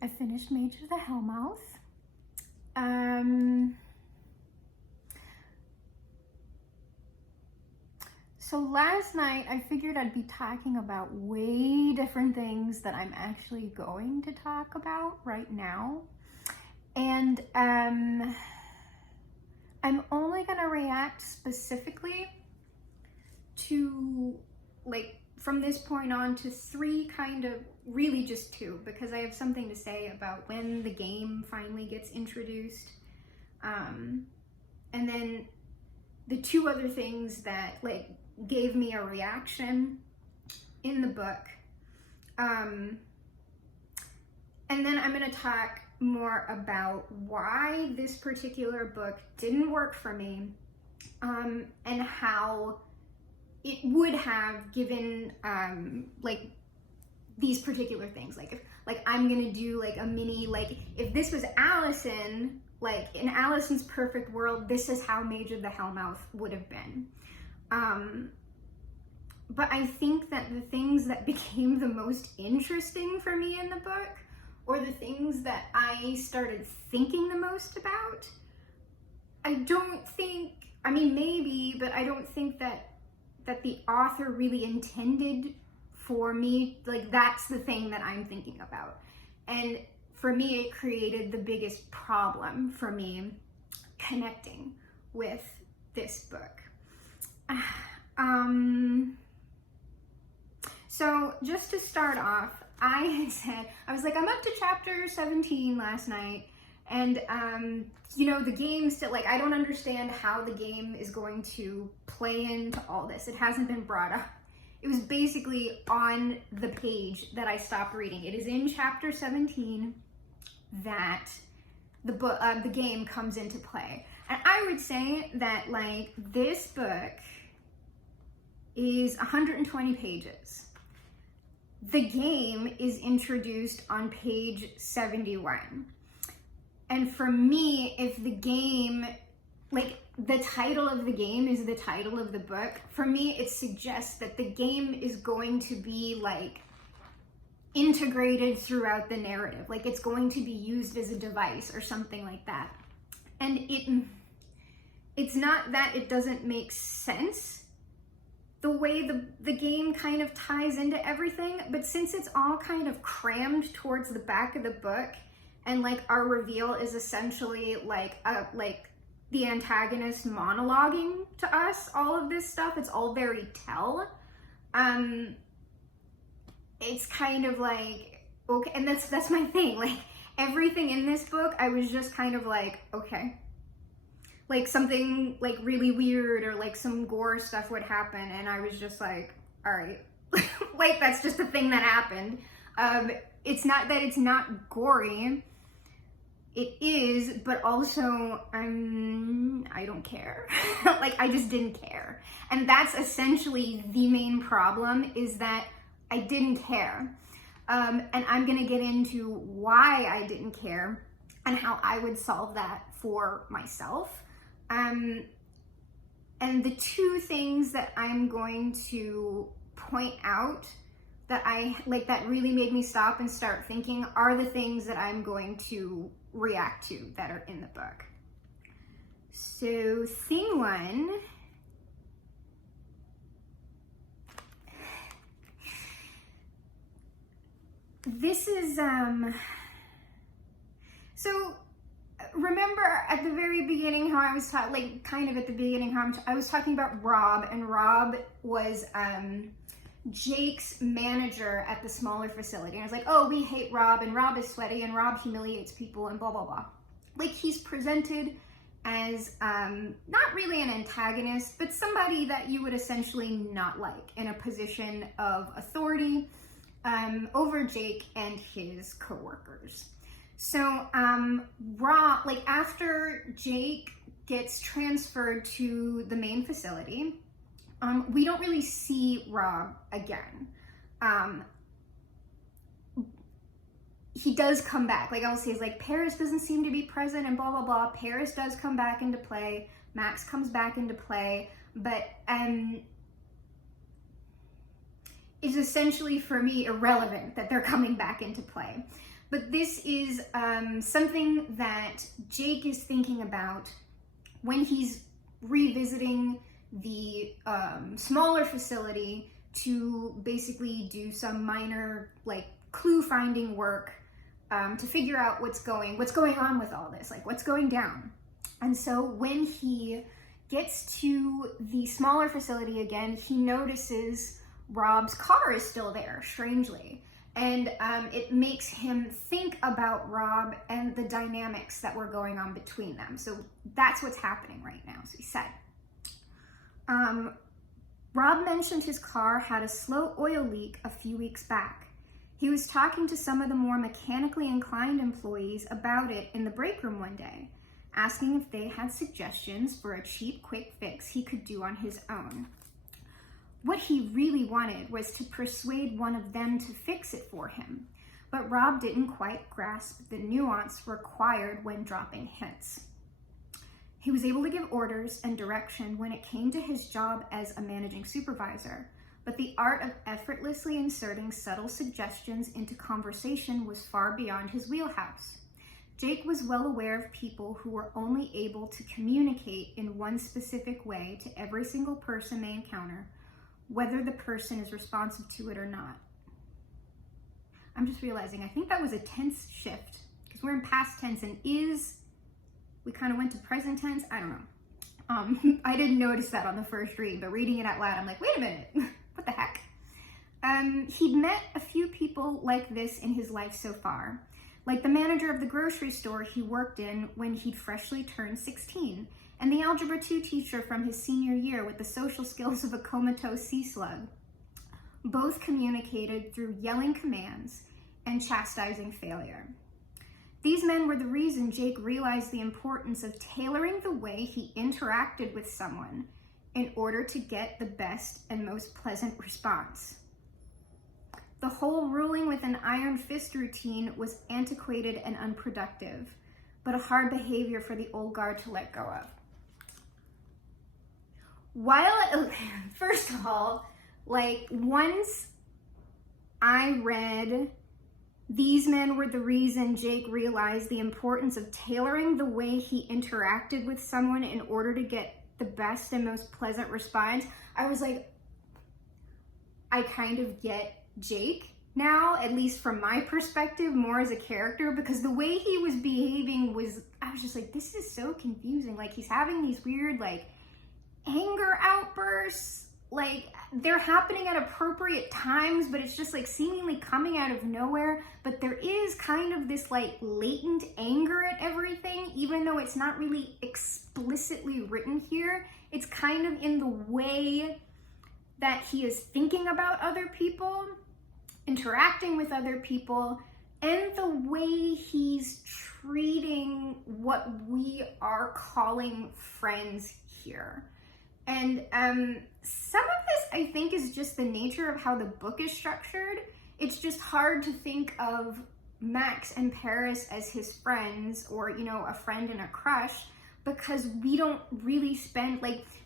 I finished Mage of the Hellmouth. So last night I figured I'd be talking about way different things that I'm actually going to talk about right now. And I'm only gonna react specifically to, like, from this point on to three, really just two, because I have something to say about when the game finally gets introduced. And then the two other things that gave me a reaction in the book. And then I'm gonna talk more about why this particular book didn't work for me, and how it would have given these particular things. If I'm gonna do a mini, if this was Allison, in Allison's perfect world, this is how Mage of the Hellmouth would have been. But I think that the things that became the most interesting for me in the book, or the things that I started thinking the most about, maybe, but I don't think that the author really intended for me, that's the thing that I'm thinking about. And for me, it created the biggest problem for me connecting with this book. So just to start off, I was I'm up to chapter 17 last night, and the game still, I don't understand how the game is going to play into all this. It hasn't been brought up. It was basically on the page that I stopped reading. It is in chapter 17 that the game comes into play. And I would say that this book is 120 pages. The game is introduced on page 71. And for me, if the game, the title of the game is the title of the book, for me it suggests that the game is going to be integrated throughout the narrative. It's going to be used as a device or something like that. And it's not that it doesn't make sense the way the game kind of ties into everything, but since it's all kind of crammed towards the back of the book, and our reveal is essentially the antagonist monologuing to us, all of this stuff, it's all very tell. It's kind of okay, and that's my thing. Everything in this book, I was just kind of okay. Something really weird or some gore stuff would happen, and I was just all right. That's just a thing that happened. It's not that it's not gory. It is, but also I don't care. I just didn't care. And that's essentially the main problem, is that I didn't care. And I'm gonna get into why I didn't care and how I would solve that for myself. And the two things that I'm going to point out that that really made me stop and start thinking are the things that I'm going to react to that are in the book. So thing one, this is so remember at the very beginning how I was I was talking about Rob, and Rob was Jake's manager at the smaller facility. And I was oh, we hate Rob, and Rob is sweaty, and Rob humiliates people, and blah, blah, blah. He's presented as not really an antagonist, but somebody that you would essentially not like in a position of authority over Jake and his coworkers. So Rob, after Jake gets transferred to the main facility, we don't really see Rob again. He does come back. I'll say is Paris doesn't seem to be present and blah, blah, blah. Paris does come back into play. Max comes back into play. But it's essentially, for me, irrelevant that they're coming back into play. But this is something that Jake is thinking about when he's revisiting the smaller facility to basically do some minor like clue finding work to figure out what's going on with all this, like what's going down. And so when he gets to the smaller facility again, he notices Rob's car is still there, strangely. And it makes him think about Rob and the dynamics that were going on between them. So that's what's happening right now. So he said, Rob mentioned his car had a slow oil leak a few weeks back. He was talking to some of the more mechanically inclined employees about it in the break room one day, asking if they had suggestions for a cheap, quick fix he could do on his own. What he really wanted was to persuade one of them to fix it for him, but Rob didn't quite grasp the nuance required when dropping hints. He was able to give orders and direction when it came to his job as a managing supervisor, but the art of effortlessly inserting subtle suggestions into conversation was far beyond his wheelhouse. Jake was well aware of people who were only able to communicate in one specific way to every single person they encounter, whether the person is responsive to it or not. I'm just realizing, I think that was a tense shift, because we're in past tense and we kind of went to present tense. I don't know. I didn't notice that on the first read, but reading it out loud, I'm like, wait a minute, what the heck? He'd met a few people like this in his life so far, like the manager of the grocery store he worked in when he'd freshly turned 16, and the Algebra 2 teacher from his senior year with the social skills of a comatose sea slug. Both communicated through yelling commands and chastising failure. These men were the reason Jake realized the importance of tailoring the way he interacted with someone in order to get the best and most pleasant response. The whole ruling with an iron fist routine was antiquated and unproductive, but a hard behavior for the old guard to let go of. First of all, like, once I read, these men were the reason Jake realized the importance of tailoring the way he interacted with someone in order to get the best and most pleasant response, I was like, I kind of get Jake now, at least from my perspective, more as a character, because the way he was behaving I was just like, this is so confusing. Like, he's having these weird, like, anger outbursts, like they're happening at appropriate times, but it's just like seemingly coming out of nowhere. But there is kind of this like latent anger at everything, even though it's not really explicitly written here. It's kind of in the way that he is thinking about other people, interacting with other people, and the way he's treating what we are calling friends here. And some of this, I think, is just the nature of how the book is structured. It's just hard to think of Max and Paris as his friends, or, you know, a friend and a crush, because we don't really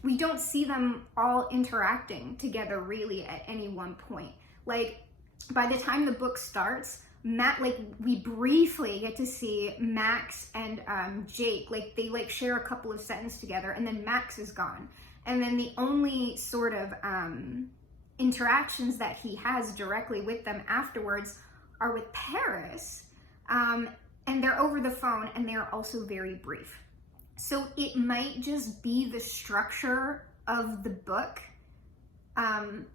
we don't see them all interacting together really at any one point. Like, by the time the book starts, we briefly get to see Max and Jake, like they like share a couple of sentences together, and then Max is gone. And then the only sort of interactions that he has directly with them afterwards are with Paris, and they're over the phone, and they're also very brief. So it might just be the structure of the book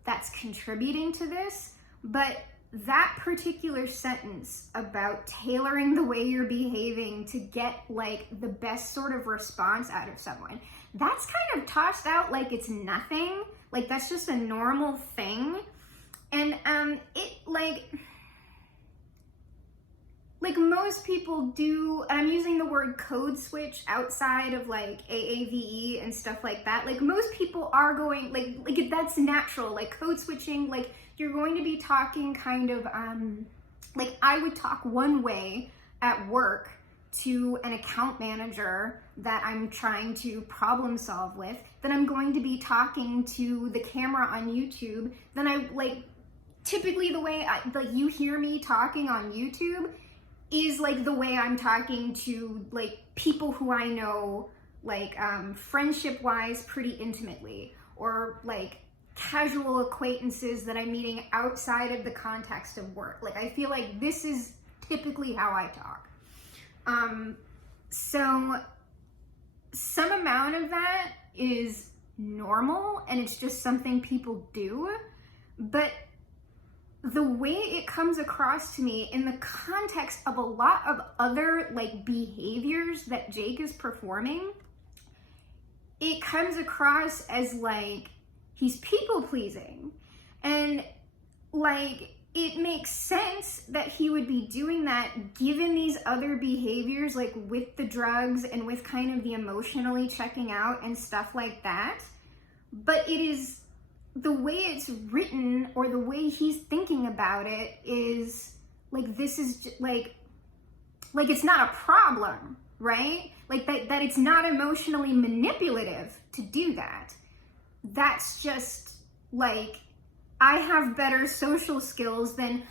that's contributing to this, but that particular sentence about tailoring the way you're behaving to get like the best sort of response out of someone, that's kind of tossed out like it's nothing, like that's just a normal thing. And it like most people do, and I'm using the word code switch outside of like AAVE and stuff like that, like most people are going like that's natural, like code switching, like you're going to be talking kind of like I would talk one way at work to an account manager that I'm trying to problem solve with, then I'm going to be talking to the camera on YouTube, then I like typically the way you hear me talking on YouTube is like the way I'm talking to like people who I know, like friendship wise pretty intimately, or like casual acquaintances that I'm meeting outside of the context of work. Like I feel like this is typically how I talk. So some amount of that is normal and it's just something people do, but the way it comes across to me in the context of a lot of other like behaviors that Jake is performing, it comes across as like he's people pleasing, and like it makes sense that he would be doing that given these other behaviors, like with the drugs and with kind of the emotionally checking out and stuff like that. But it is the way it's written, or the way he's thinking about it, is like this is just, like it's not a problem, right? Like that it's not emotionally manipulative to do that. That's just like, I have better social skills than,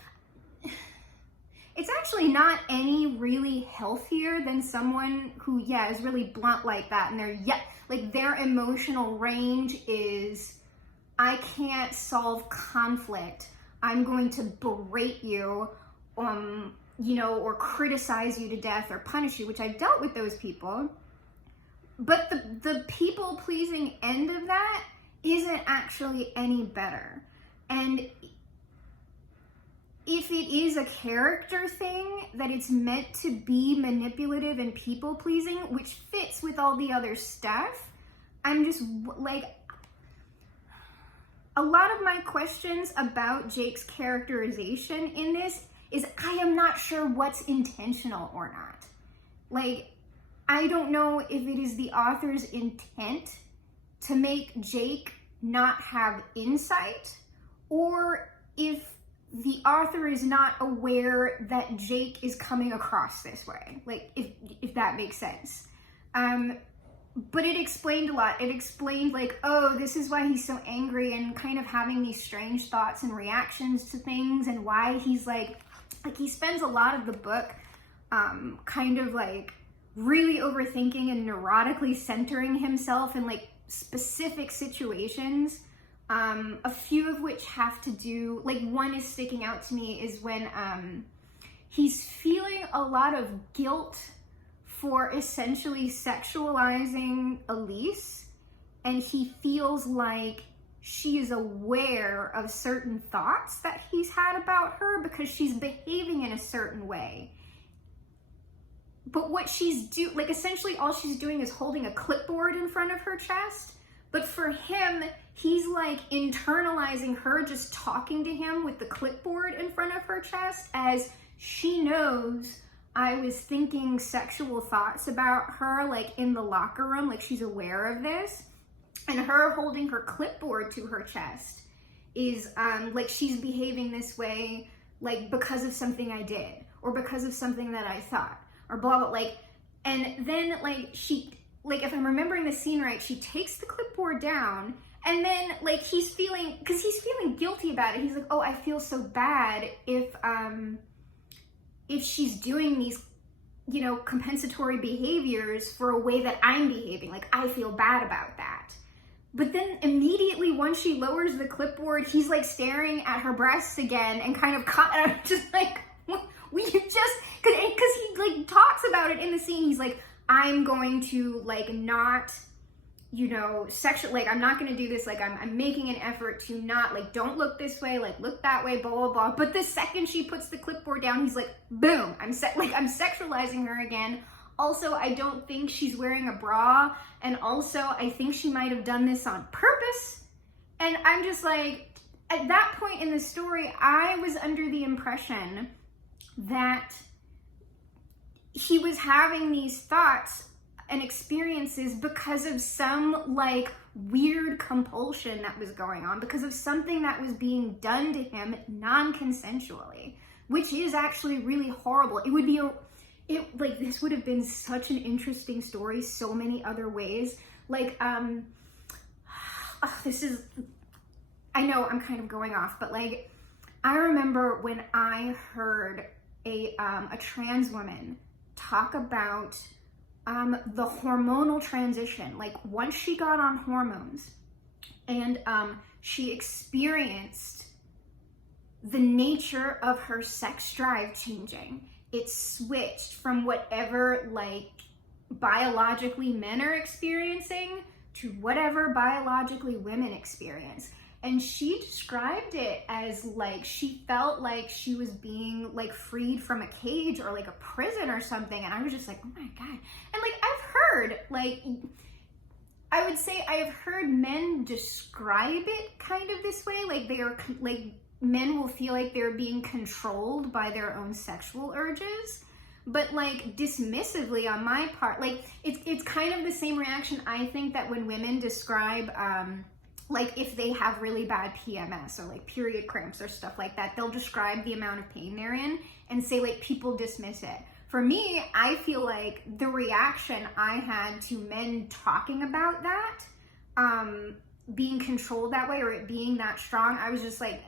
it's actually not any really healthier than someone who, yeah, is really blunt like that, and their emotional range is, I can't solve conflict, I'm going to berate you, or criticize you to death or punish you, which I've dealt with those people. But the people pleasing end of that isn't actually any better. And if it is a character thing, that it's meant to be manipulative and people pleasing, which fits with all the other stuff, I'm just like, a lot of my questions about Jake's characterization in this is I am not sure what's intentional or not. Like, I don't know if it is the author's intent to make Jake not have insight, or if the author is not aware that Jake is coming across this way. Like, if that makes sense. But it explained a lot. It explained like, oh, this is why he's so angry and kind of having these strange thoughts and reactions to things, and why he's like he spends a lot of the book kind of like really overthinking and neurotically centering himself in like specific situations, a few of which have to do, like one is sticking out to me, is when he's feeling a lot of guilt for essentially sexualizing Elise, and he feels like she is aware of certain thoughts that he's had about her because she's behaving in a certain way. But what she's like essentially all she's doing is holding a clipboard in front of her chest. But for him, he's like internalizing her just talking to him with the clipboard in front of her chest, as she knows I was thinking sexual thoughts about her, like in the locker room, like she's aware of this. And her holding her clipboard to her chest is like she's behaving this way, like because of something I did, or because of something that I thought, or blah, blah, like, and then like she, like if I'm remembering the scene right, she takes the clipboard down, and then like he's feeling, because he's feeling guilty about it. He's like, oh, I feel so bad if she's doing these, compensatory behaviors for a way that I'm behaving. Like, I feel bad about that. But then immediately once she lowers the clipboard, he's like staring at her breasts again and kind of just like, we just, because he like talks about it in the scene. He's like, I'm going to like not, sexual, like I'm not going to do this. Like I'm making an effort to not, like, don't look this way, like look that way, blah, blah, blah. But the second she puts the clipboard down, he's like, boom, I'm sexualizing her again. Also, I don't think she's wearing a bra. And also, I think she might have done this on purpose. And I'm just like, at that point in the story, I was under the impression that he was having these thoughts and experiences because of some like weird compulsion that was going on, because of something that was being done to him non-consensually, which is actually really horrible. It would be this would have been such an interesting story so many other ways. Like, I know I'm kind of going off, but like, I remember when I heard a trans woman talk about the hormonal transition. Like once she got on hormones and she experienced the nature of her sex drive changing. It switched from whatever like biologically men are experiencing to whatever biologically women experience. And she described it as like she felt like she was being like freed from a cage or like a prison or something. And I was just like, oh my God. And like I've heard, like, I would say I have heard men describe it kind of this way. Like they are like, men will feel like they're being controlled by their own sexual urges, but like dismissively on my part, like it's kind of the same reaction I think that when women describe like if they have really bad PMS or like period cramps or stuff like that, they'll describe the amount of pain they're in and say like people dismiss it. For me, I feel like the reaction I had to men talking about that, being controlled that way or it being that strong, I was just like,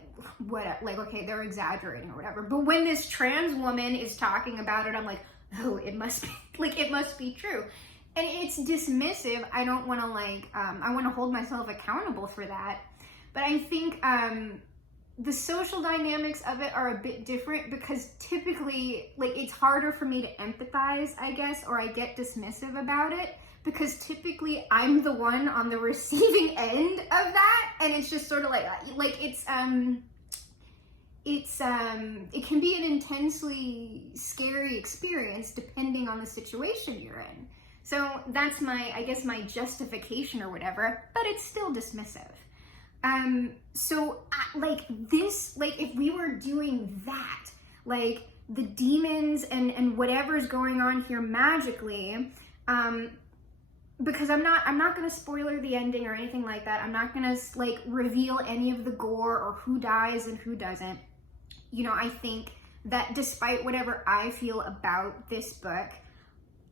what, like, okay, they're exaggerating or whatever. But when this trans woman is talking about it, I'm like, oh, it must be, like, it must be true. And it's dismissive. I don't want to like, I want to hold myself accountable for that. But I think the social dynamics of it are a bit different because typically, like, it's harder for me to empathize, I guess, or I get dismissive about it. Because typically I'm the one on the receiving end of that, and it's just sort of like it can be an intensely scary experience depending on the situation you're in. So that's I guess my justification or whatever, but it's still dismissive. So like this, like if we were doing that, like the demons and whatever's going on here magically, because I'm not gonna spoiler the ending or anything like that. I'm not gonna like reveal any of the gore or who dies and who doesn't. You know, I think that despite whatever I feel about this book,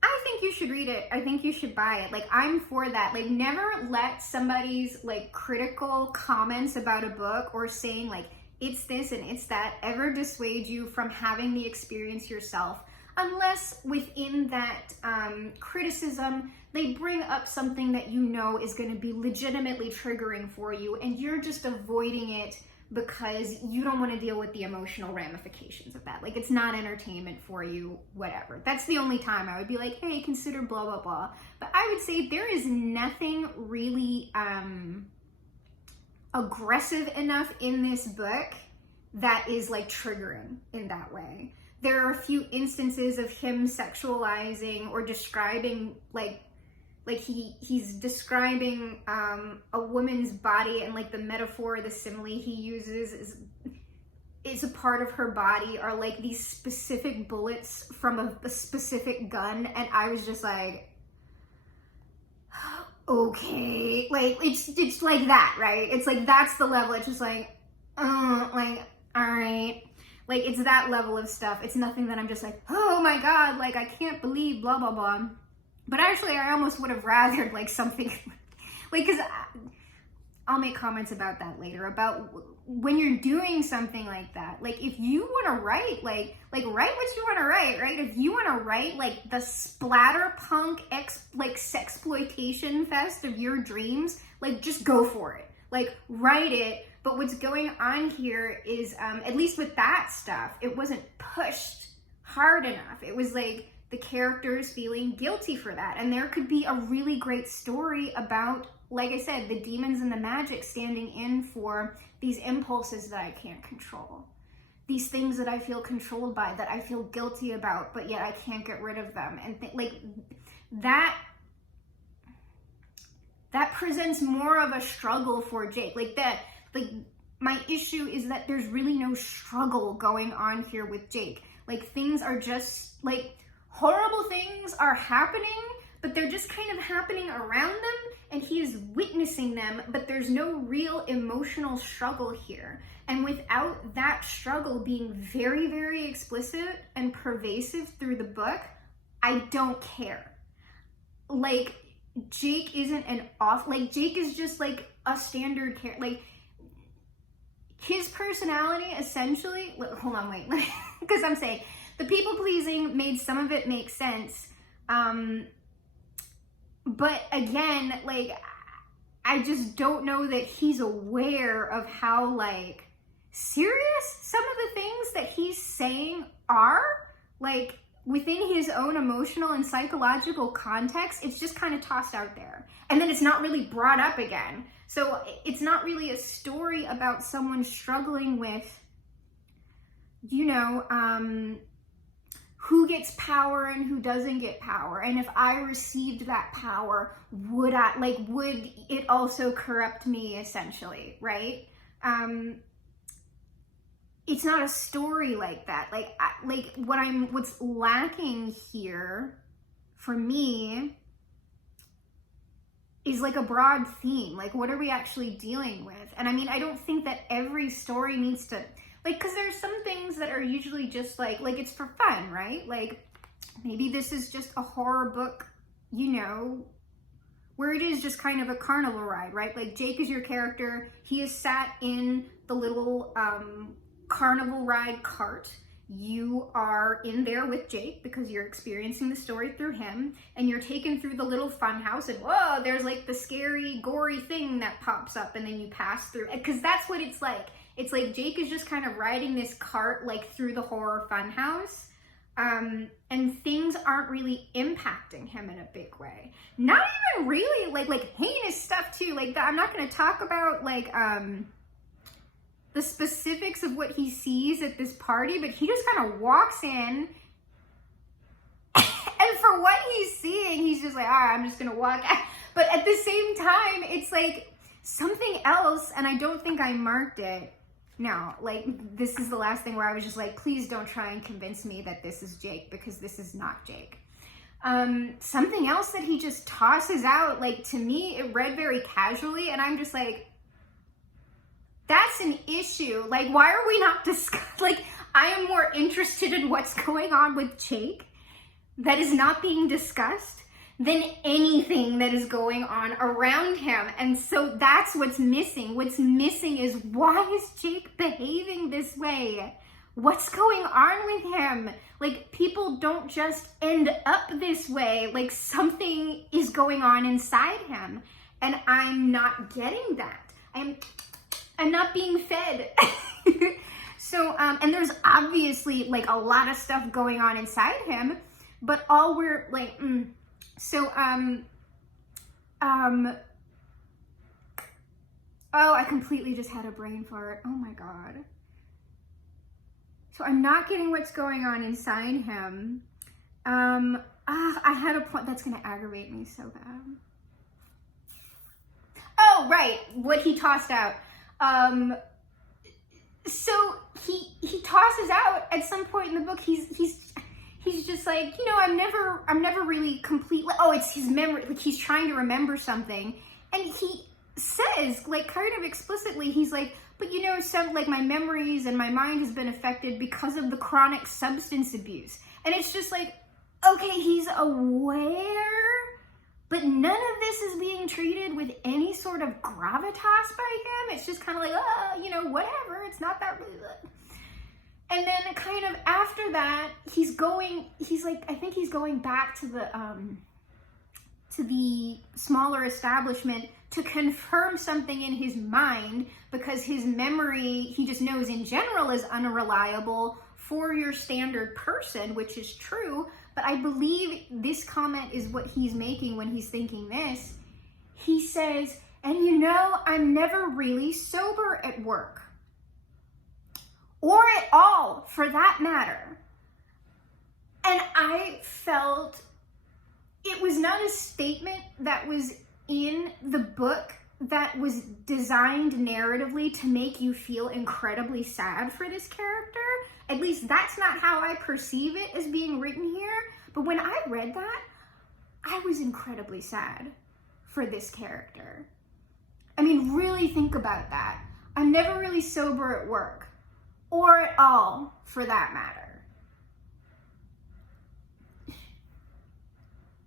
I think you should read it. I think you should buy it. Like, I'm for that. Like, never let somebody's like critical comments about a book or saying like it's this and it's that ever dissuade you from having the experience yourself, unless within that criticism they bring up something that you know is going to be legitimately triggering for you and you're just avoiding it because you don't want to deal with the emotional ramifications of that. Like, it's not entertainment for you, whatever. That's the only time I would be like, hey, consider blah, blah, blah. But I would say there is nothing really aggressive enough in this book that is like triggering in that way. There are a few instances of him sexualizing or describing like he's describing a woman's body, and like the metaphor, the simile he uses is a part of her body are like these specific bullets from a specific gun, and I was just like, okay, like it's like that, right? It's like that's the level. It's just like all right. Like, it's that level of stuff. It's nothing that I'm just like, oh my God, like, I can't believe blah, blah, blah. But actually, I almost would have rathered, like, something, like, because I'll make comments about that later, about when you're doing something like that. Like, if you want to write, like write what you want to write, right? If you want to write, like, the splatterpunk, sexploitation fest of your dreams, like, just go for it. Like, write it. But what's going on here is, at least with that stuff, it wasn't pushed hard enough. It was like the characters feeling guilty for that. And there could be a really great story about, like I said, the demons and the magic standing in for these impulses that I can't control. These things that I feel controlled by, that I feel guilty about, but yet I can't get rid of them. And like that presents more of a struggle for Jake. Like my issue is that there's really no struggle going on here with Jake. Like, things are just, like, horrible things are happening, but they're just kind of happening around them, and he is witnessing them, but there's no real emotional struggle here. And without that struggle being very, very explicit and pervasive through the book, I don't care. Like, Jake isn't Jake is just, like, a standard character. Like, his personality essentially, hold on, wait, because I'm saying The people pleasing made some of it make sense. But again, like, I just don't know that he's aware of how, like, serious some of the things that he's saying are. Like, within his own emotional and psychological context, it's just kind of tossed out there. And then it's not really brought up again. So it's not really a story about someone struggling with, you know, who gets power and who doesn't get power. And if I received that power, would it also corrupt me, essentially, right? It's not a story like that. What's lacking here for me is like a broad theme. Like, what are we actually dealing with? And I mean, I don't think that every story needs to, like, because there's some things that are usually just like it's for fun, right? Like, maybe this is just a horror book, you know, where it is just kind of a carnival ride, right? Like, Jake is your character. He is sat in the little carnival ride cart. You are in there with Jake because you're experiencing the story through him, and you're taken through the little fun house, and whoa, there's like the scary, gory thing that pops up, and then you pass through, because that's what it's like. It's like Jake is just kind of riding this cart like through the horror fun house, and things aren't really impacting him in a big way. Not even really like heinous stuff too. Like, I'm not going to talk about like the specifics of what he sees at this party, but he just kind of walks in, and for what he's seeing, he's just like, all right, I'm just going to walk out. But at the same time, it's like something else, and I don't think I marked it. No, like, this is the last thing where I was just like, please don't try and convince me that this is Jake, because this is not Jake. Something else that he just tosses out, like, to me, it read very casually, and I'm just like, that's an issue. Like, why are we not discussing? Like, I am more interested in what's going on with Jake that is not being discussed than anything that is going on around him. And so that's what's missing. What's missing is, why is Jake behaving this way? What's going on with him? Like, people don't just end up this way. Like, something is going on inside him. And I'm not getting that. I'm not being fed. So, and there's obviously like a lot of stuff going on inside him, but all we're like, oh, I completely just had a brain fart. Oh my God. So I'm not getting what's going on inside him. I had a point that's going to aggravate me so bad. Oh, right. What he tossed out. So he tosses out at some point in the book, he's just like, you know, I'm never really completely, oh, it's his memory, like he's trying to remember something, and he says, like, kind of explicitly, he's like, but you know, some, like, my memories and my mind has been affected because of the chronic substance abuse. And it's just like, okay, he's aware, but none of this is being treated with any sort of gravitas by him. It's just kind of like, you know, whatever, it's not that really good. And then kind of after that, he's like, I think he's going back to the smaller establishment to confirm something in his mind, because his memory, he just knows in general, is unreliable for your standard person, which is true. But I believe this comment is what he's making when he's thinking this. He says, and you know, I'm never really sober at work. Or at all, for that matter. And I felt it was not a statement that was in the book that was designed narratively to make you feel incredibly sad for this character. At least that's not how I perceive it as being written here. But when I read that, I was incredibly sad for this character. I mean, really think about that. I'm never really sober at work, or at all, for that matter.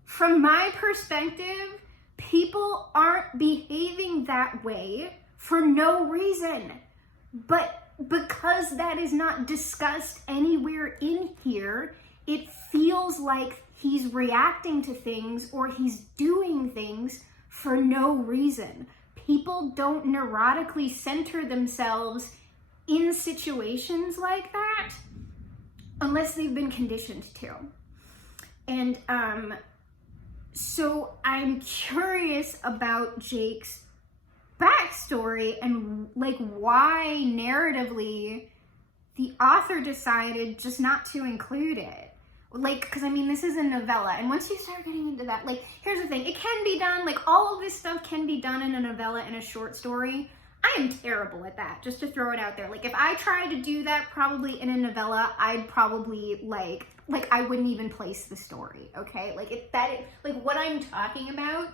From my perspective, people aren't behaving that way for no reason. But because that is not discussed anywhere in here, it feels like he's reacting to things or he's doing things for no reason. People don't neurotically center themselves in situations like that unless they've been conditioned to. And so I'm curious about Jake's backstory and like why narratively the author decided just not to include it. Like, because I mean, this is a novella, and once you start getting into that, like, here's the thing, it can be done, like, all of this stuff can be done in a novella and a short story. I am terrible at that, just to throw it out there. Like, if I tried to do that probably in a novella, I'd probably, like I wouldn't even place the story, okay? Like, what I'm talking about,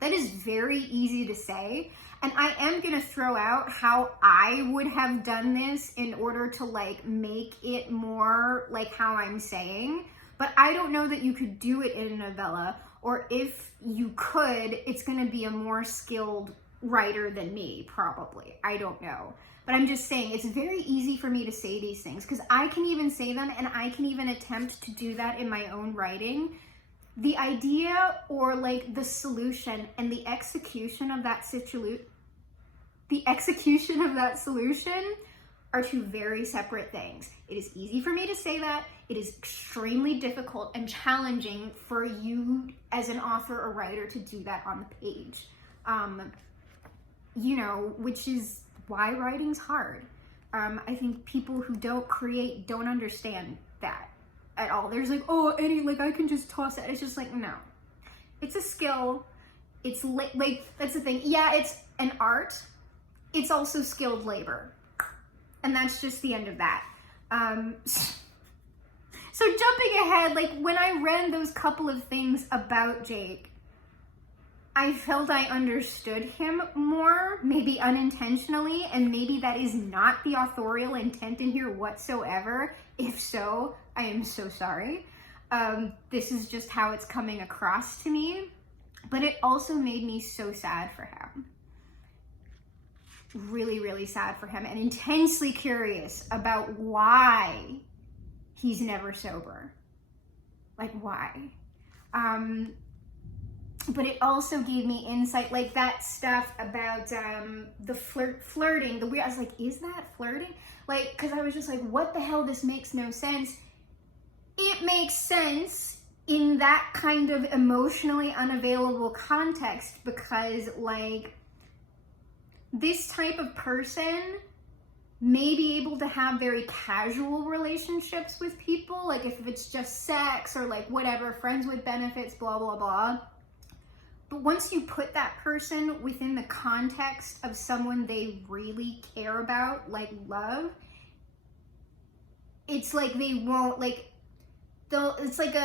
that is very easy to say, and I am gonna throw out how I would have done this in order to, like, make it more like how I'm saying, but I don't know that you could do it in a novella, or if you could, it's gonna be a more skilled writer than me, probably. I don't know. But I'm just saying, it's very easy for me to say these things, because I can even say them, and I can even attempt to do that in my own writing. The idea, or like the solution and the execution of that solution are two very separate things. It is easy for me to say that. It is extremely difficult and challenging for you as an author or writer to do that on the page. You know, which is why writing's hard. I think people who don't create don't understand that at all. There's like, oh, Eddie, like I can just toss it. It's just like, no. It's a skill. It's like, that's the thing. Yeah, it's an art. It's also skilled labor. And that's just the end of that. So jumping ahead, like when I read those couple of things about Jake, I felt I understood him more, maybe unintentionally, and maybe that is not the authorial intent in here whatsoever. If so, I am so sorry. This is just how it's coming across to me, but it also made me so sad for him. Really, really sad for him, and intensely curious about why he's never sober. Like, why? But it also gave me insight, like that stuff about the flirting, the weird, I was like, is that flirting? Like, because I was just like, what the hell, this makes no sense. It makes sense in that kind of emotionally unavailable context, because like, this type of person may be able to have very casual relationships with people, like if it's just sex or like whatever, friends with benefits, blah, blah, blah. But once you put that person within the context of someone they really care about, like love, it's like they won't, like, it's like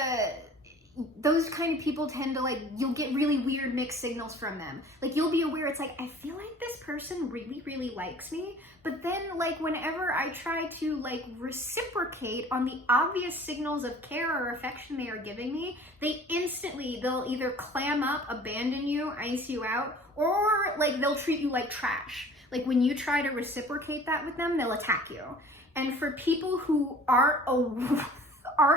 those kind of people tend to, like, you'll get really weird mixed signals from them. Like, you'll be aware, it's like, I feel like this person really, really likes me, but then, like, whenever I try to, like, reciprocate on the obvious signals of care or affection they are giving me, they'll either clam up, abandon you, ice you out, or, like, they'll treat you like trash. Like, when you try to reciprocate that with them, they'll attack you. And for people who aren't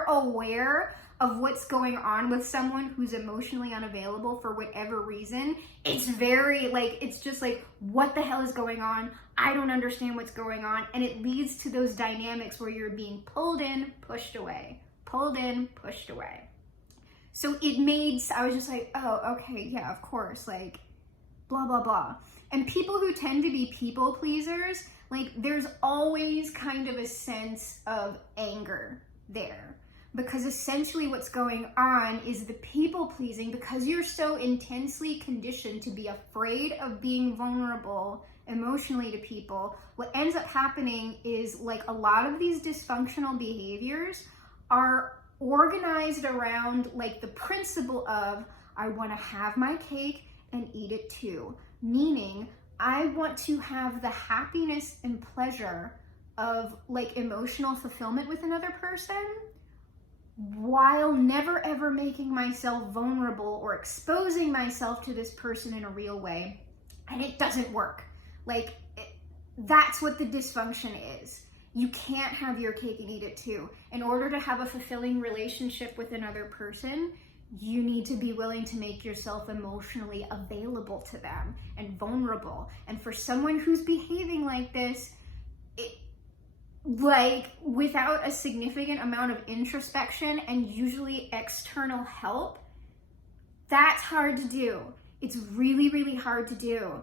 aware of what's going on with someone who's emotionally unavailable for whatever reason, it's very, like, it's just like, what the hell is going on? I don't understand what's going on. And it leads to those dynamics where you're being pulled in, pushed away, pulled in, pushed away. So I was just like, oh, okay, yeah, of course, like, blah, blah, blah. And people who tend to be people pleasers, like, there's always kind of a sense of anger there. Because essentially what's going on is the people pleasing, because you're so intensely conditioned to be afraid of being vulnerable emotionally to people, what ends up happening is, like, a lot of these dysfunctional behaviors are organized around, like, the principle of, I want to have my cake and eat it too. Meaning, I want to have the happiness and pleasure of, like, emotional fulfillment with another person, while never ever making myself vulnerable or exposing myself to this person in a real way. And it doesn't work. Like, that's what the dysfunction is. You can't have your cake and eat it too. In order to have a fulfilling relationship with another person, you need to be willing to make yourself emotionally available to them and vulnerable. And for someone who's behaving like this, like without a significant amount of introspection and usually external help, that's hard to do. It's really, really hard to do.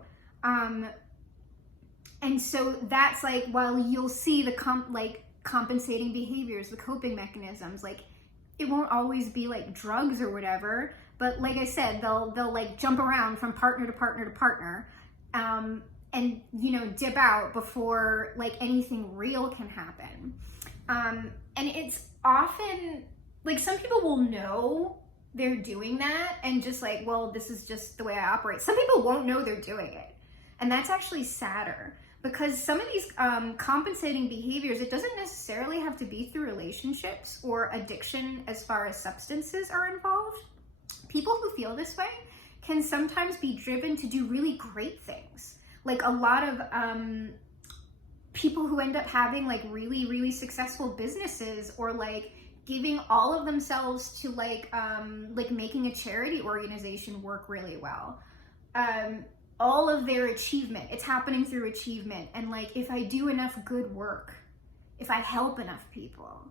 And so that's like, while you'll see the compensating behaviors, the coping mechanisms, like it won't always be like drugs or whatever, but like I said, they'll like jump around from partner to partner to partner, and you know, dip out before like anything real can happen. And it's often like some people will know they're doing that and just like, well, this is just the way I operate. Some people won't know they're doing it, and that's actually sadder, because some of these compensating behaviors, it doesn't necessarily have to be through relationships or addiction as far as substances are involved. People who feel this way can sometimes be driven to do really great things. Like a lot of people who end up having like really, really successful businesses, or like giving all of themselves to like making a charity organization work really well. All of their achievement, it's happening through achievement. And like, if I do enough good work, if I help enough people,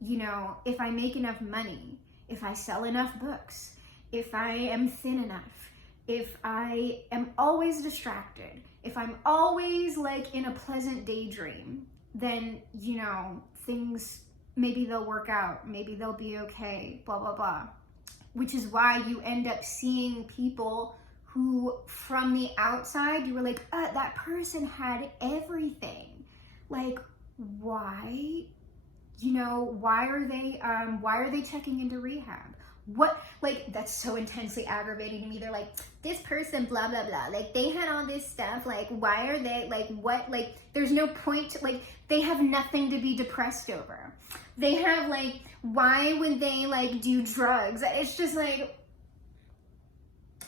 you know, if I make enough money, if I sell enough books, if I am thin enough, if I am always distracted, if I'm always like in a pleasant daydream, then, you know, things, maybe they'll work out, maybe they'll be okay, blah, blah, blah. Which is why you end up seeing people who from the outside, you were like, that person had everything. Like, why? You know, why are they checking into rehab? What, like, that's so intensely aggravating to me. They're like, this person, blah, blah, blah. Like, they had all this stuff. Like, why are they, like, what? Like, there's no point to, like, they have nothing to be depressed over. They have, like, why would they, like, do drugs? It's just, like,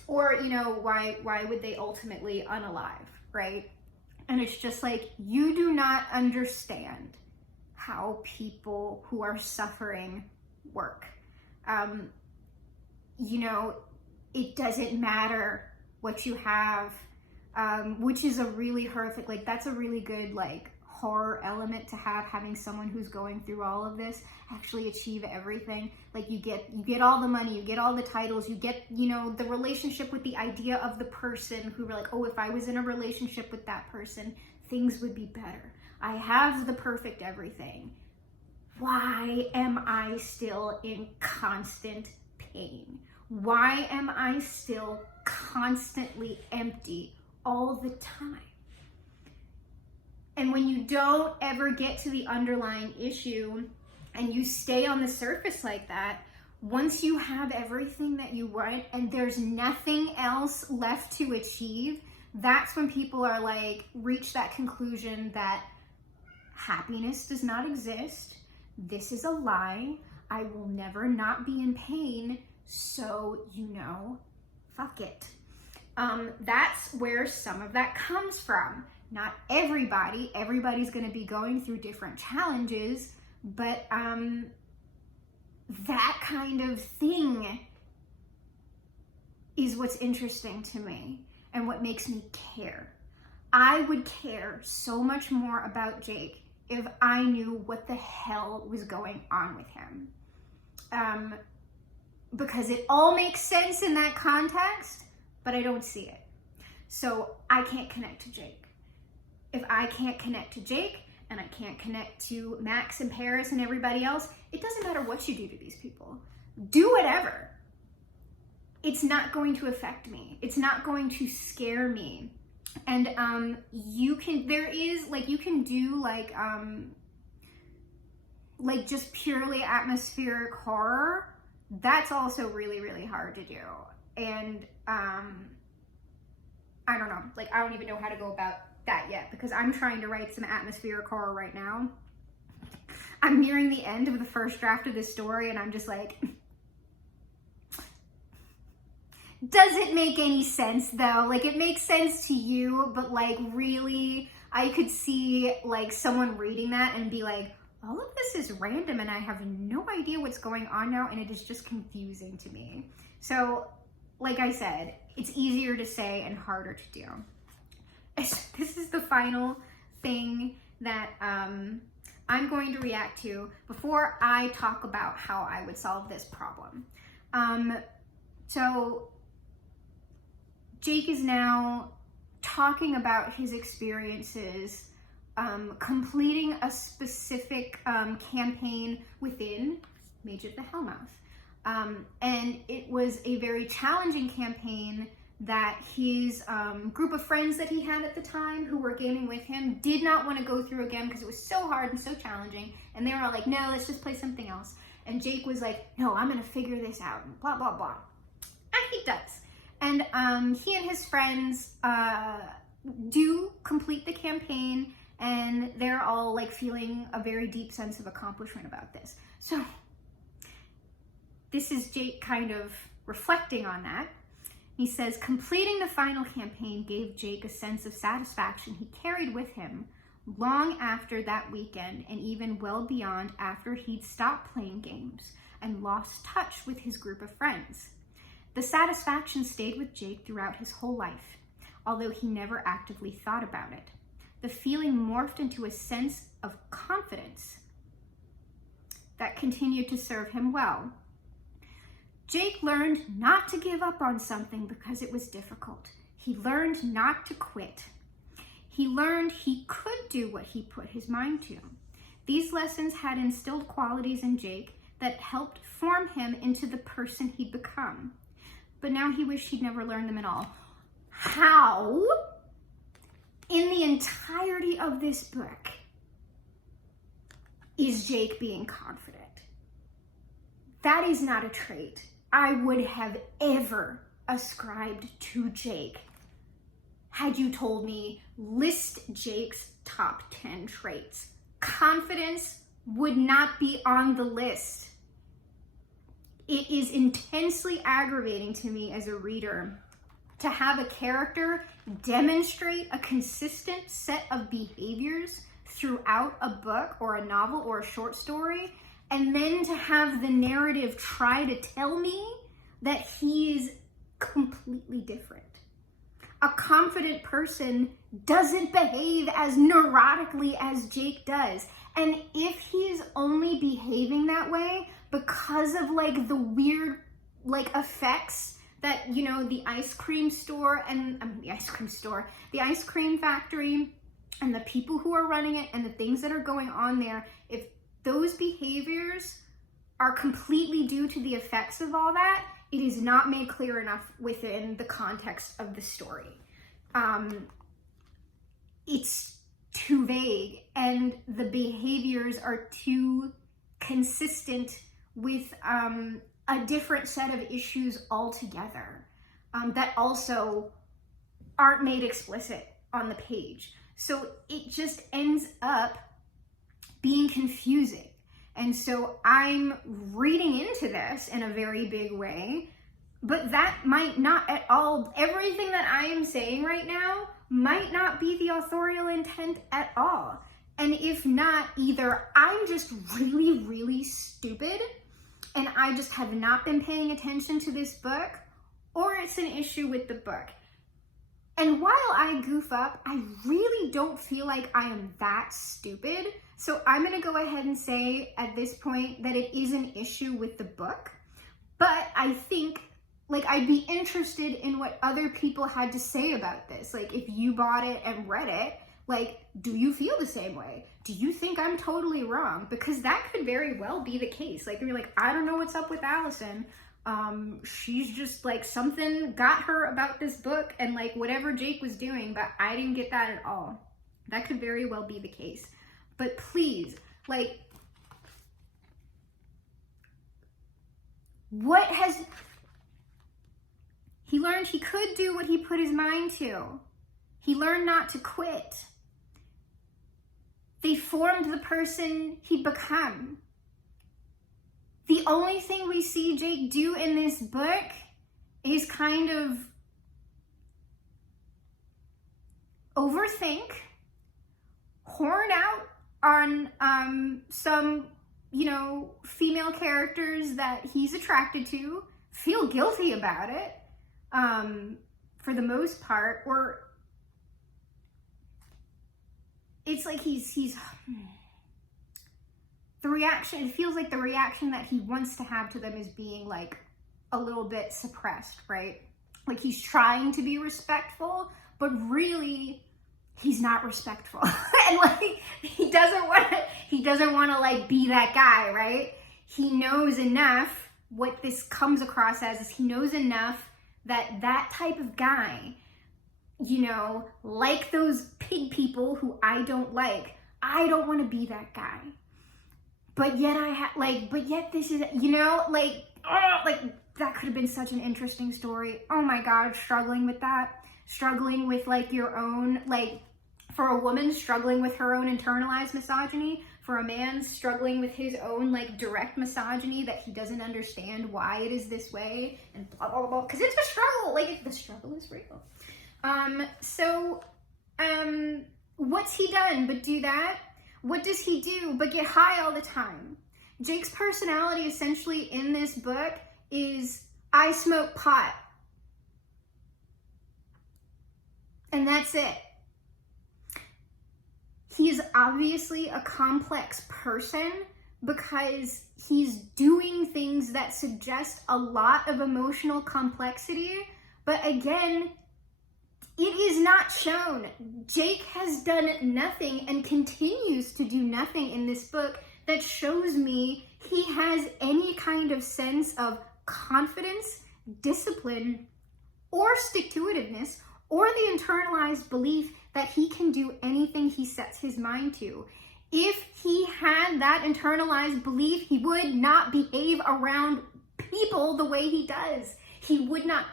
or, you know, why would they ultimately unalive, right? And it's just like, you do not understand how people who are suffering work. You know, it doesn't matter what you have, which is a really horrific, like that's a really good like horror element to have, having someone who's going through all of this actually achieve everything. Like you get all the money, you get all the titles, you get, you know, the relationship with the idea of the person who were like, oh, if I was in a relationship with that person, things would be better. I have the perfect everything. Why am I still in constant pain? Why am I still constantly empty all the time? And when you don't ever get to the underlying issue and you stay on the surface like that, once you have everything that you want and there's nothing else left to achieve, that's when people are like, reach that conclusion that happiness does not exist. This is a lie. I will never not be in pain. So, you know, fuck it. That's where some of that comes from. Not everybody's going to be going through different challenges, but that kind of thing is what's interesting to me and what makes me care. I would care so much more about Jake if I knew what the hell was going on with him. Because it all makes sense in that context, but I don't see it. So I can't connect to Jake. If I can't connect to Jake and I can't connect to Max and Paris and everybody else, it doesn't matter what you do to these people. Do whatever. It's not going to affect me. It's not going to scare me. And you can do like just purely atmospheric horror. That's also really, really hard to do. And I don't know, like I don't even know how to go about that yet, because I'm trying to write some atmospheric horror right now. I'm nearing the end of the first draft of this story and I'm just like, does it make any sense though? Like it makes sense to you, but like really, I could see like someone reading that and be like, all of this is random and I have no idea what's going on now, and it is just confusing to me. So like I said, it's easier to say and harder to do. This is the final thing that I'm going to react to before I talk about how I would solve this problem. So Jake is now talking about his experiences completing a specific campaign within Mage of the Hellmouth. And it was a very challenging campaign that his group of friends that he had at the time who were gaming with him did not want to go through again because it was so hard and so challenging. And they were all like, no, let's just play something else. And Jake was like, no, I'm going to figure this out, and blah, blah, blah. And he does. And he and his friends do complete the campaign, and they're all like feeling a very deep sense of accomplishment about this. So this is Jake kind of reflecting on that. He says, completing the final campaign gave Jake a sense of satisfaction he carried with him long after that weekend, and even well beyond after he'd stopped playing games and lost touch with his group of friends. The satisfaction stayed with Jake throughout his whole life, although he never actively thought about it. The feeling morphed into a sense of confidence that continued to serve him well. Jake learned not to give up on something because it was difficult. He learned not to quit. He learned he could do what he put his mind to. These lessons had instilled qualities in Jake that helped form him into the person he'd become. But now he wished he'd never learned them at all. How, in the entirety of this book, is Jake being confident? That is not a trait I would have ever ascribed to Jake. Had you told me, list Jake's top 10 traits, confidence would not be on the list. It is intensely aggravating to me as a reader to have a character demonstrate a consistent set of behaviors throughout a book or a novel or a short story, and then to have the narrative try to tell me that he is completely different. A confident person doesn't behave as neurotically as Jake does. And if he's only behaving that way because of like the weird like effects that, you know, the ice cream store and the ice cream factory and the people who are running it and the things that are going on there, if those behaviors are completely due to the effects of all that, it is not made clear enough within the context of the story. It's too vague, and the behaviors are too consistent with a different set of issues altogether that also aren't made explicit on the page. So it just ends up being confusing. And so I'm reading into this in a very big way, but that might not at all, everything that I am saying right now might not be the authorial intent at all. And if not, either I'm just really, really stupid and I just have not been paying attention to this book, or it's an issue with the book. And while I goof up, I really don't feel like I am that stupid. So I'm gonna go ahead and say at this point that it is an issue with the book, but I think like I'd be interested in what other people had to say about this. Like if you bought it and read it, like, do you feel the same way? Do you think I'm totally wrong? Because that could very well be the case. Like, you're like, I don't know what's up with Allison. She's just like, something got her about this book and like whatever Jake was doing, but I didn't get that at all. That could very well be the case. But please, like, he learned he could do what he put his mind to. He learned not to quit. They formed the person he'd become. The only thing we see Jake do in this book is kind of overthink horn out on some, you know, female characters that he's attracted to, feel guilty about it, for the most part, or it's like he's the reaction, it feels like the reaction that he wants to have to them is being like a little bit suppressed, right? Like he's trying to be respectful, but really he's not respectful. And like he doesn't want to like be that guy, right? He knows enough. What this comes across as is he knows enough that that type of guy, you know, like those pig people who I don't like, I don't want to be that guy. But yet but yet this is, you know, like that could have been such an interesting story. Oh my God, struggling with that. Struggling with like your own, like for a woman struggling with her own internalized misogyny, for a man struggling with his own like direct misogyny that he doesn't understand why it is this way and blah, blah, blah, because it's a struggle. Like the struggle is real. What's he done but do that? What does he do but get high all the time? Jake's personality essentially in this book is, I smoke pot. And that's it. He is obviously a complex person because he's doing things that suggest a lot of emotional complexity, but again, it is not shown. Jake has done nothing and continues to do nothing in this book that shows me he has any kind of sense of confidence, discipline, or stick-to-itiveness, or the internalized belief that he can do anything he sets his mind to. If he had that internalized belief, he would not behave around people the way he does. He would not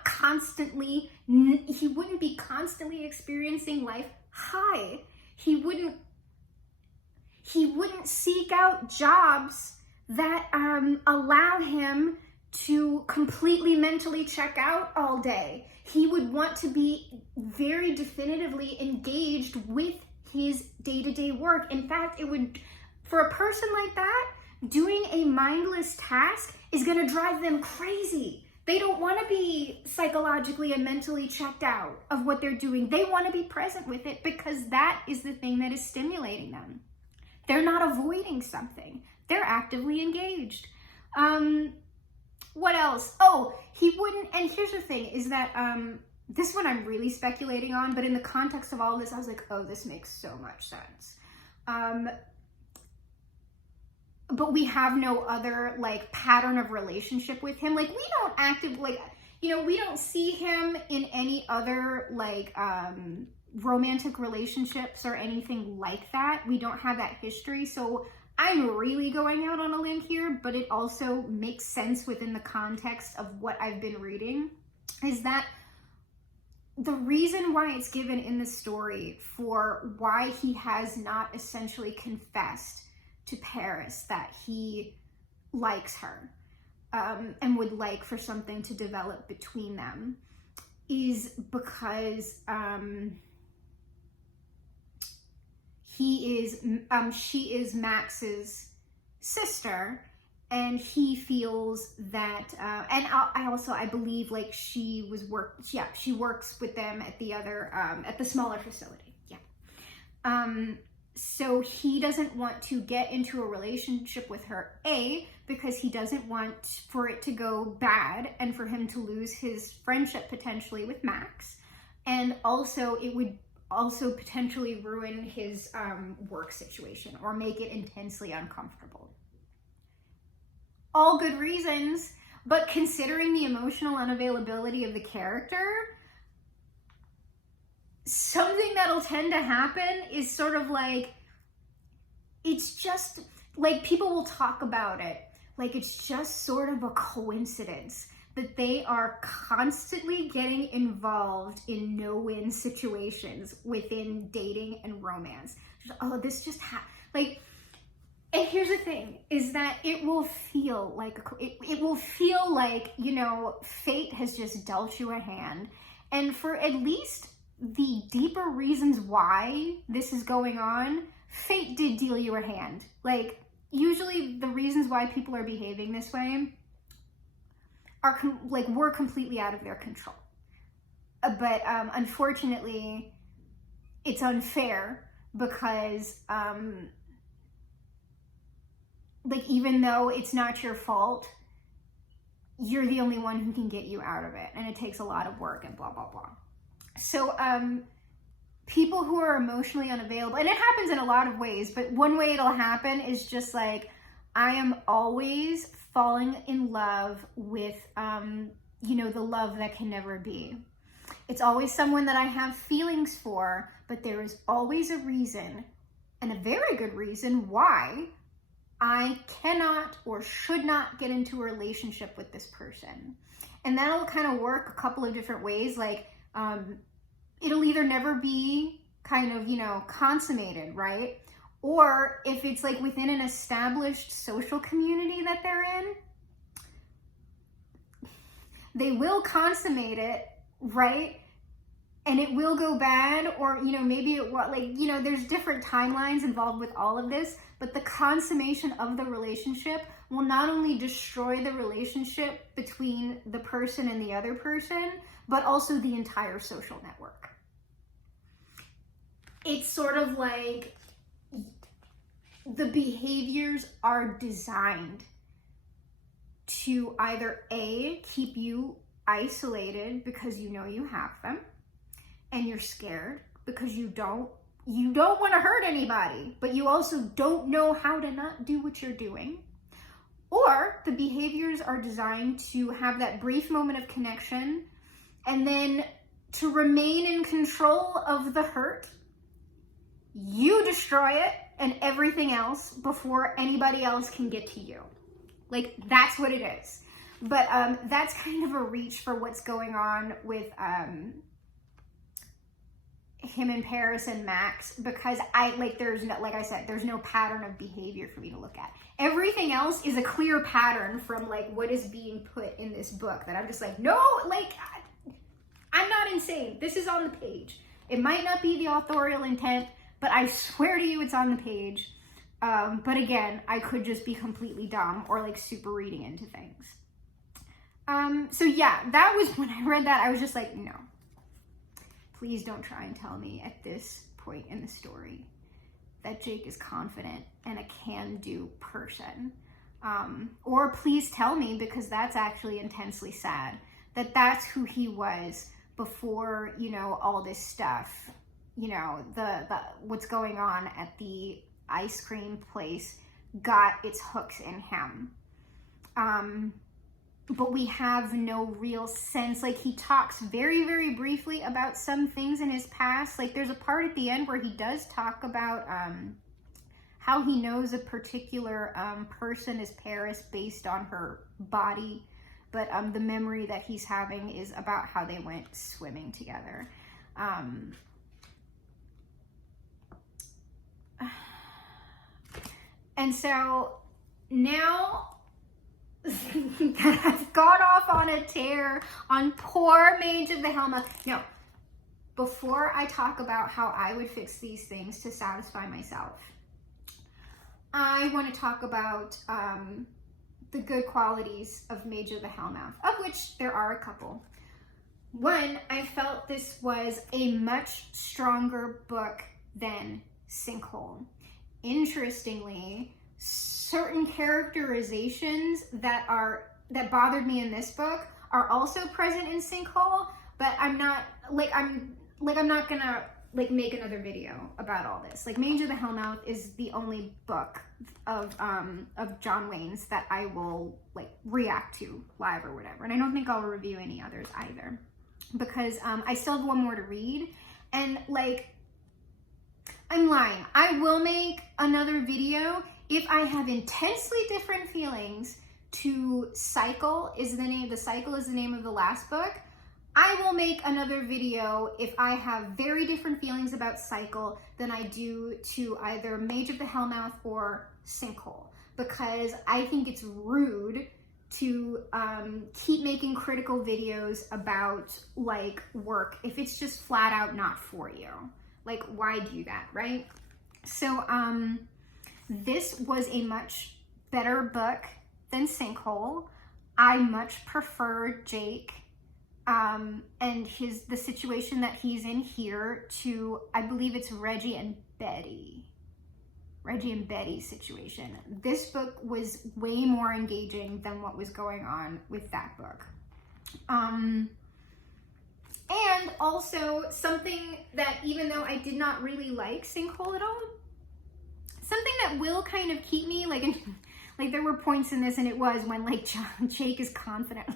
he wouldn't be constantly experiencing life high. He wouldn't seek out jobs that allow him to completely mentally check out all day. He would want to be very definitively engaged with his day-to-day work. In fact, it would, for a person like that, doing a mindless task is going to drive them crazy. They don't want to be psychologically and mentally checked out of what they're doing. They want to be present with it because that is the thing that is stimulating them. They're not avoiding something. They're actively engaged. What else? Oh, he wouldn't, and here's the thing, is that, this one I'm really speculating on, but in the context of all this, I was like, oh, this makes so much sense. But we have no other, like, pattern of relationship with him. Like, we don't actively, like, you know, we don't see him in any other, like, romantic relationships or anything like that. We don't have that history, so I'm really going out on a limb here, but it also makes sense within the context of what I've been reading, is that the reason why it's given in the story for why he has not essentially confessed to Paris that he likes her and would like for something to develop between them is because she is Max's sister, and he feels that, and I believe like she works with them at the other, at the smaller facility. Yeah. So he doesn't want to get into a relationship with her, A, because he doesn't want for it to go bad and for him to lose his friendship potentially with Max. And also it would also potentially ruin his work situation or make it intensely uncomfortable. All good reasons, but considering the emotional unavailability of the character, something that'll tend to happen is sort of like, it's just like people will talk about it like it's just sort of a coincidence that they are constantly getting involved in no-win situations within dating and romance. Oh, this just like, and here's the thing, is that it will feel like, you know, fate has just dealt you a hand. And for at least the deeper reasons why this is going on, fate did deal you a hand. Like, usually the reasons why people are behaving this way are we're completely out of their control. But unfortunately, it's unfair because like, even though it's not your fault, you're the only one who can get you out of it, and it takes a lot of work and blah blah blah. So people who are emotionally unavailable, and it happens in a lot of ways, but one way it'll happen is just like, I am always falling in love with you know, the love that can never be. It's always someone that I have feelings for, but there is always a reason, and a very good reason, why I cannot or should not get into a relationship with this person. And that'll kind of work a couple of different ways. Like, it'll either never be kind of, you know, consummated, right? Or if it's like within an established social community that they're in, they will consummate it, right? And it will go bad, or, you know, maybe it will, like, you know, there's different timelines involved with all of this, but the consummation of the relationship will not only destroy the relationship between the person and the other person, but also the entire social network. It's sort of like the behaviors are designed to either A, keep you isolated because you know you have them, and you're scared because you don't want to hurt anybody, but you also don't know how to not do what you're doing. Or the behaviors are designed to have that brief moment of connection, and then to remain in control of the hurt, you destroy it and everything else before anybody else can get to you. Like, that's what it is. But that's kind of a reach for what's going on with him and Paris and Max, because there's no, like I said, there's no pattern of behavior for me to look at. Everything else is a clear pattern from like what is being put in this book that I'm just like, no, like, I'm not insane. This is on the page. It might not be the authorial intent, but I swear to you it's on the page. But again, I could just be completely dumb or like super reading into things. So yeah, that was, when I read that, I was just like, no. Please don't try and tell me at this point in the story that Jake is confident and a can-do person. Or please tell me, because that's actually intensely sad, that that's who he was before, you know, all this stuff, you know, the what's going on at the ice cream place got its hooks in him. But we have no real sense. Like, he talks very, very briefly about some things in his past. Like, there's a part at the end where he does talk about how he knows a particular person is Paris based on her body. But the memory that he's having is about how they went swimming together. And so now that I've gone off on a tear on poor Mage of the Hellmouth. No, before I talk about how I would fix these things to satisfy myself, I want to talk about the good qualities of Mage of the Hellmouth, of which there are a couple. One, I felt this was a much stronger book than Sinkhole. Interestingly, certain characterizations that bothered me in this book are also present in Sinkhole, but I'm not gonna like make another video about all this. Like, Mage of the Hellmouth is the only book of John Wayne's that I will like react to live or whatever, and I don't think I'll review any others either, because I still have one more to read. And like, I'm lying, I will make another video if I have intensely different feelings to Cycle is the name, Cycle is the name of the last book. I will make another video if I have very different feelings about Cycle than I do to either Mage of the Hellmouth or Sinkhole, because I think it's rude to keep making critical videos about like work if it's just flat out not for you. Like, why do that, right? So this was a much better book than Sinkhole. I much prefer Jake and the situation that he's in here to, I believe it's Reggie and Betty's situation. This book was way more engaging than what was going on with that book. And also something that, even though I did not really like Sinkhole at all, something that will kind of keep me, like there were points in this, and it was when like Jake is confident,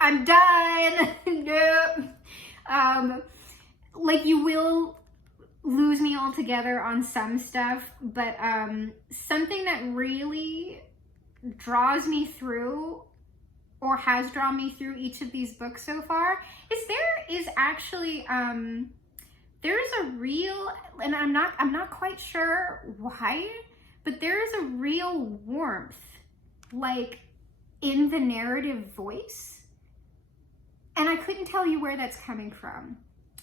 I'm done, nope. Like you will lose me altogether on some stuff, but something that really draws me through, or has drawn me through each of these books so far, is there is actually there's a real, and I'm not quite sure why, but there is a real warmth like in the narrative voice, and I couldn't tell you where that's coming from,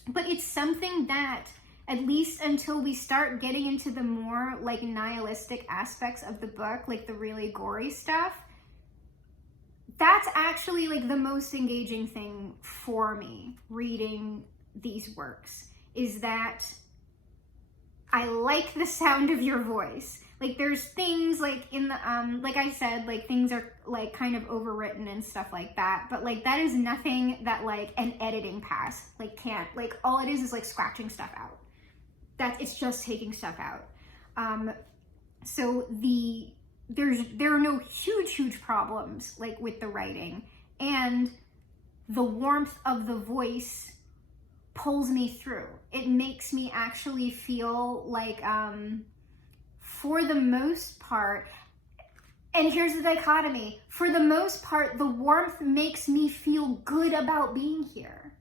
but it's something that, at least until we start getting into the more like nihilistic aspects of the book, like the really gory stuff, that's actually like the most engaging thing for me reading these works, is that I like the sound of your voice. Like there's things like in the, like I said, like things are like kind of overwritten and stuff like that, but like that is nothing that like an editing pass like can't, like all it is like scratching stuff out. It's just taking stuff out. So there are no huge problems like with the writing, and the warmth of the voice pulls me through. It makes me actually feel like, for the most part, and here's the dichotomy, for the most part, the warmth makes me feel good about being here.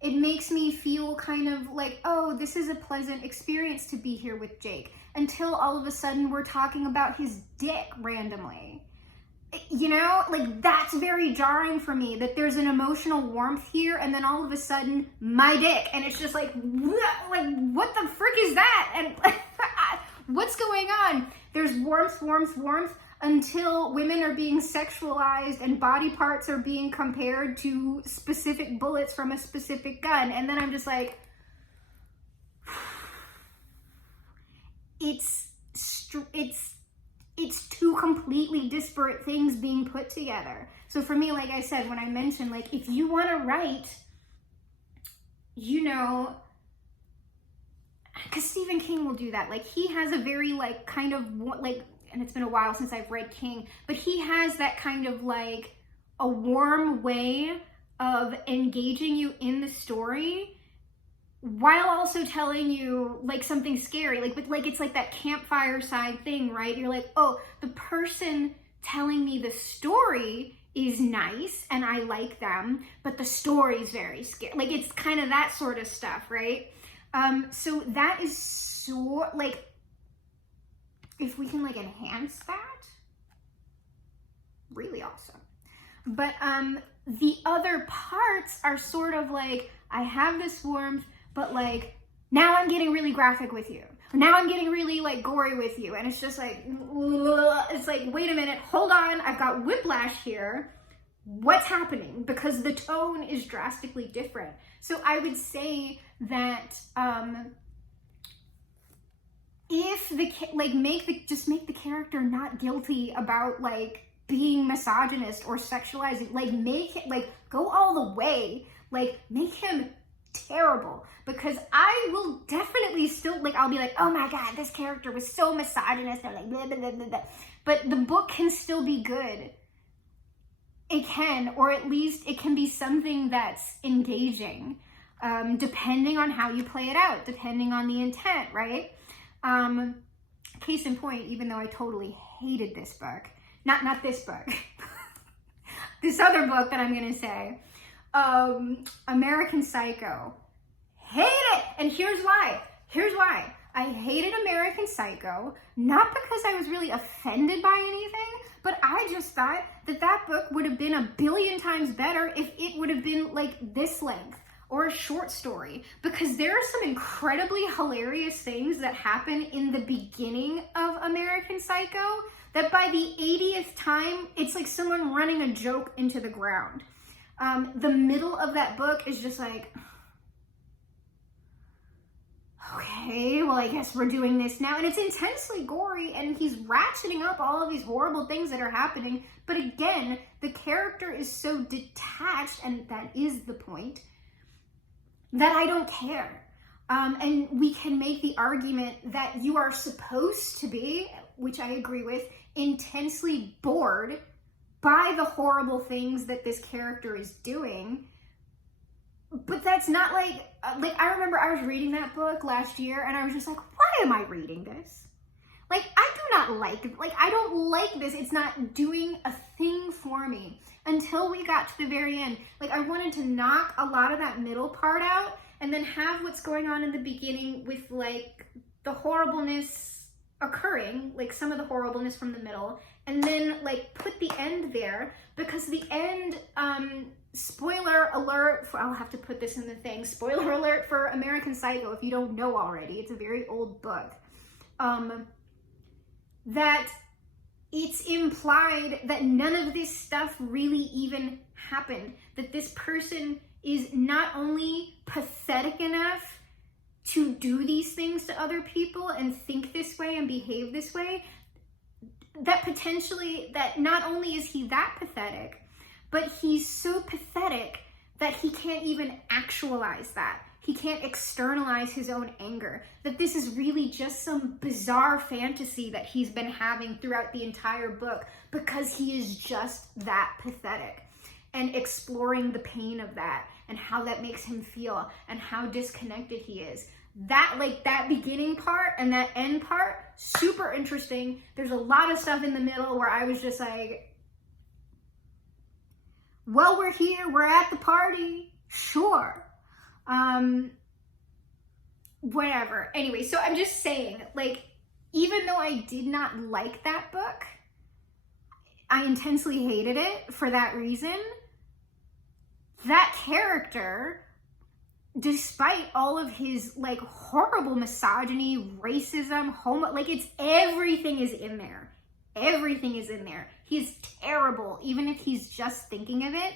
It makes me feel kind of like, oh, this is a pleasant experience to be here with Jake, until all of a sudden we're talking about his dick randomly. You know, like that's very jarring for me, that there's an emotional warmth here, and then all of a sudden my dick, and it's just like what the frick is that? And what's going on? There's warmth until women are being sexualized and body parts are being compared to specific bullets from a specific gun, and then I'm just like, it's two completely disparate things being put together. So for me, like I said, when I mentioned, like, if you want to write, you know, because Stephen King will do that. Like, he has a very, like, kind of, like, and it's been a while since I've read King, but he has that kind of, like, a warm way of engaging you in the story while also telling you like something scary, like with like, it's like that campfire side thing, right? You're like, oh, the person telling me the story is nice and I like them, but the story is very scary. Like, it's kind of that sort of stuff, right? So that is so, like, if we can like enhance that, really awesome. But the other parts are sort of like, I have this warmth, but like, now I'm getting really graphic with you. Now I'm getting really like gory with you. And it's just like, it's like, wait a minute, hold on. I've got whiplash here. What's happening? Because the tone is drastically different. So I would say that if just make the character not guilty about like being misogynist or sexualizing, like make it, like go all the way, like make him terrible, because I will definitely still, like, I'll be like, oh my god, this character was so misogynist, or like blah, blah, blah, blah, blah. But the book can still be good. It can, or at least it can be something that's engaging, depending on how you play it out, depending on the intent, right? Case in point, even though I totally hated this book, not this book, this other book that I'm gonna say, American Psycho. Hate it! And here's why. I hated American Psycho, not because I was really offended by anything, but I just thought that that book would have been a billion times better if it would have been like this length. or a short story, because there are some incredibly hilarious things that happen in the beginning of American Psycho that by the 80th time, it's like someone running a joke into the ground. The middle of that book is just like, okay, well, I guess we're doing this now. And it's intensely gory, and he's ratcheting up all of these horrible things that are happening. But again, the character is so detached, and that is the point, that I don't care. And we can make the argument that you are supposed to be, which I agree with, intensely bored by the horrible things that this character is doing. But that's not like I remember I was reading that book last year and I was just like, why am I reading this? Like, I do not I don't like this. It's not doing a thing for me until we got to the very end. Like, I wanted to knock a lot of that middle part out and then have what's going on in the beginning with like the horribleness occurring, like some of the horribleness from the middle, and then like put the end there, because the end, spoiler alert, I'll have to put this in the thing, spoiler alert for American Psycho if you don't know already, it's a very old book, that it's implied that none of this stuff really even happened, that this person is not only pathetic enough to do these things to other people and think this way and behave this way, that potentially, that not only is he that pathetic, but he's so pathetic that he can't even actualize that. He can't externalize his own anger. That this is really just some bizarre fantasy that he's been having throughout the entire book because he is just that pathetic. And exploring the pain of that and how that makes him feel and how disconnected he is. That, like, that beginning part and that end part, super interesting. There's a lot of stuff in the middle where I was just like, well, we're here, we're at the party, sure. Whatever. Anyway, so I'm just saying, like, even though I did not like that book, I intensely hated it for that reason. That character, despite all of his like horrible misogyny, racism, like, it's everything is in there. Everything is in there. He's terrible, even if he's just thinking of it.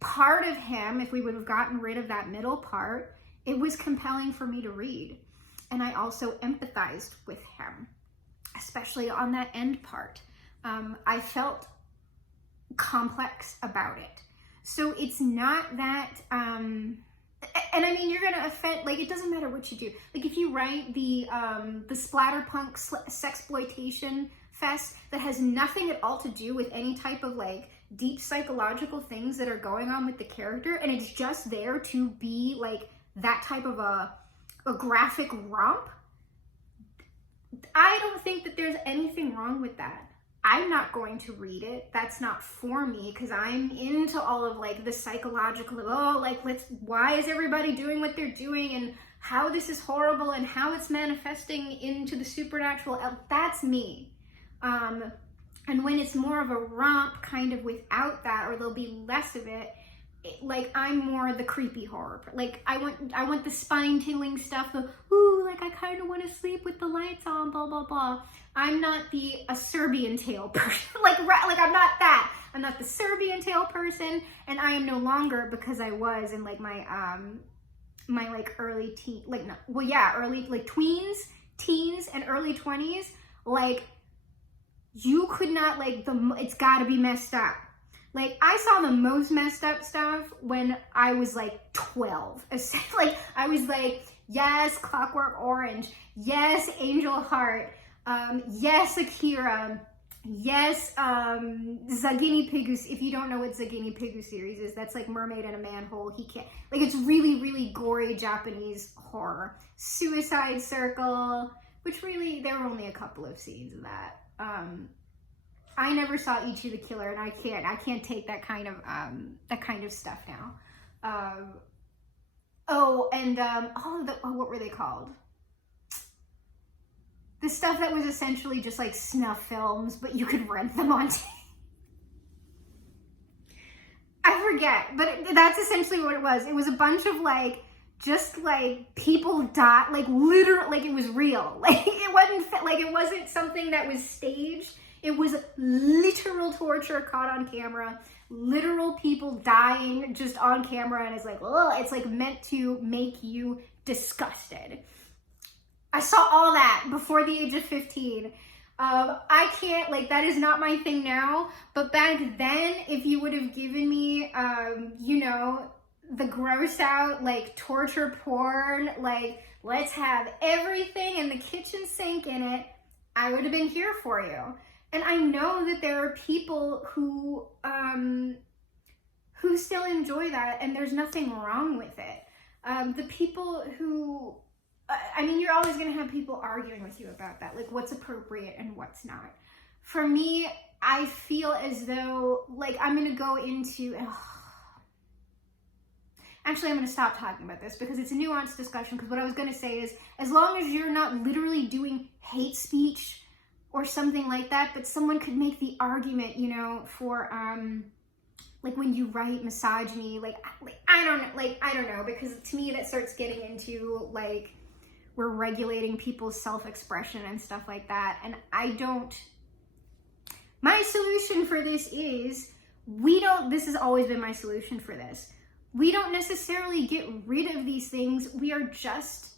Part of him, if we would have gotten rid of that middle part, it was compelling for me to read. And I also empathized with him, especially on that end part. I felt complex about it. So it's not that, and I mean, you're gonna offend, like, it doesn't matter what you do. Like, if you write the splatterpunk sexploitation fest that has nothing at all to do with any type of like deep psychological things that are going on with the character, and it's just there to be like that type of a graphic romp, I don't think that there's anything wrong with that. I'm not going to read it. That's not for me, because I'm into all of like the psychological, why is everybody doing what they're doing and how this is horrible and how it's manifesting into the supernatural. That's me. And when it's more of a romp kind of without that, or there'll be less of it, like, I'm more the creepy horror. Like, I want the spine-tingling stuff, the, ooh, like, I kind of want to sleep with the lights on, blah, blah, blah. I'm not a Serbian tale person. like, I'm not that. I'm not the Serbian tale person, and I am no longer, because I was in, like, my like, early teen, like, no, well, yeah, early, like, teens, and early 20s, like, you could not, like, it's gotta be messed up. Like, I saw the most messed up stuff when I was like 12. Like, I was like, yes, Clockwork Orange. Yes, Angel Heart. Yes, Akira. Yes, Zagini Pigu. If you don't know what Zagini Pigu series is, that's like Mermaid in a Manhole. He can't, like, it's really, really gory Japanese horror. Suicide Circle, which really, there were only a couple of scenes of that. I never saw Ichi the Killer, and I can't take that kind of stuff now. What were they called? The stuff that was essentially just like snuff films, but you could rent them on tape. I forget, but that's essentially what it was. It was a bunch of like, just like people die, like literally, like it was real. Like it wasn't something that was staged. It was literal torture caught on camera, literal people dying just on camera, and it's like, oh, it's like meant to make you disgusted. I saw all that before the age of 15. I can't, like, that is not my thing now, but back then, if you would have given me, you know, the gross out, like, torture porn, like, let's have everything in the kitchen sink in it, I would have been here for you. And I know that there are people who still enjoy that, and there's nothing wrong with it. The people who, I mean, you're always going to have people arguing with you about that, like what's appropriate and what's not. For me, I feel as though, like, I'm going to go into, actually, I'm going to stop talking about this because it's a nuanced discussion, because what I was going to say is, as long as you're not literally doing hate speech or something like that, but someone could make the argument, you know, for, like when you write misogyny, like I don't know, because to me that starts getting into like, we're regulating people's self-expression and stuff like that. And my solution for this is, this has always been my solution for this. We don't necessarily get rid of these things. We are just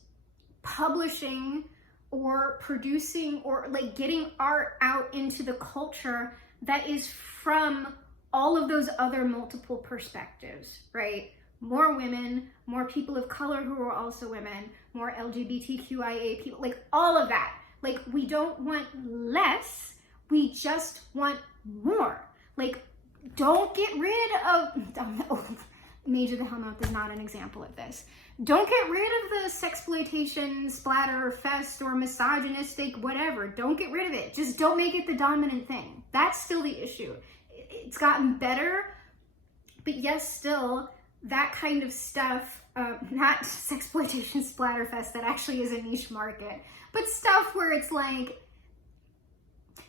publishing or producing or like getting art out into the culture that is from all of those other multiple perspectives, right? More women, more people of color who are also women, more LGBTQIA people, like all of that. Like, we don't want less, we just want more. Like, don't get rid of, Mage of the Hellmouth is not an example of this. Don't get rid of the sexploitation, splatter, fest, or misogynistic, whatever. Don't get rid of it. Just don't make it the dominant thing. That's still the issue. It's gotten better, but yes, still, that kind of stuff, not sexploitation, splatterfest, that actually is a niche market, but stuff where it's like,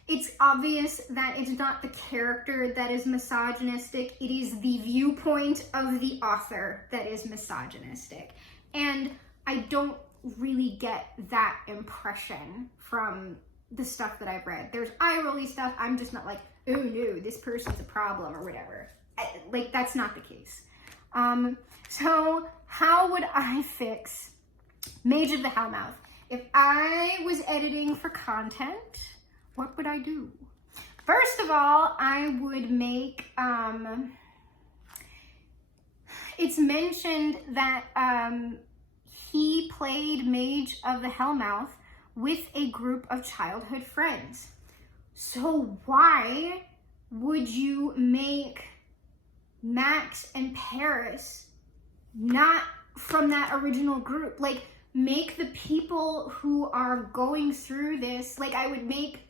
it's obvious that it's not the character that is misogynistic, it is the viewpoint of the author that is misogynistic. And I don't really get that impression from the stuff that I've read. There's eye-rolly stuff, I'm just not like, oh no, this person's a problem or whatever. Like, that's not the case. So how would I fix Mage of the Hellmouth? If I was editing for content, what would I do? First of all, I would make, it's mentioned that he played Mage of the Hellmouth with a group of childhood friends. So why would you make Max and Paris not from that original group? Like, make the people who are going through this, like, I would make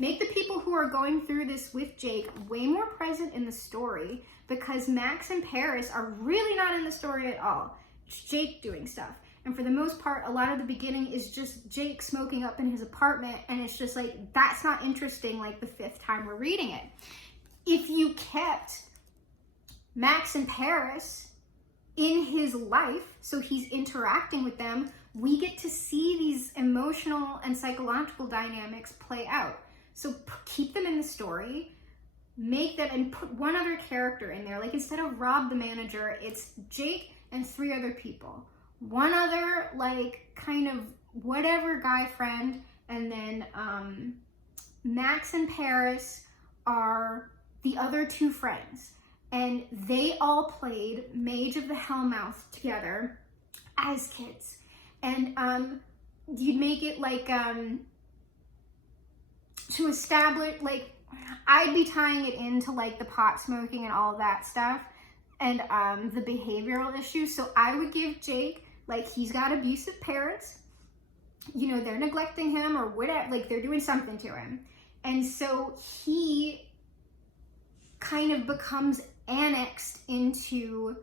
the people who are going through this with Jake way more present in the story, because Max and Paris are really not in the story at all. It's Jake doing stuff. And for the most part, a lot of the beginning is just Jake smoking up in his apartment, and it's just like, that's not interesting like the 5th time we're reading it. If you kept Max and Paris in his life, so he's interacting with them, we get to see these emotional and psychological dynamics play out. So keep them in the story, make them, and put one other character in there. Like, instead of Rob the manager, it's Jake and 3 other people. One other, like, kind of whatever guy friend, and then Max and Paris are the other 2 friends. And they all played Mage of the Hellmouth together as kids. And you'd make it like, to establish, like, I'd be tying it into like the pot smoking and all that stuff, and the behavioral issues. So I would give Jake, like, he's got abusive parents, you know, they're neglecting him or whatever, like they're doing something to him. And so he kind of becomes annexed into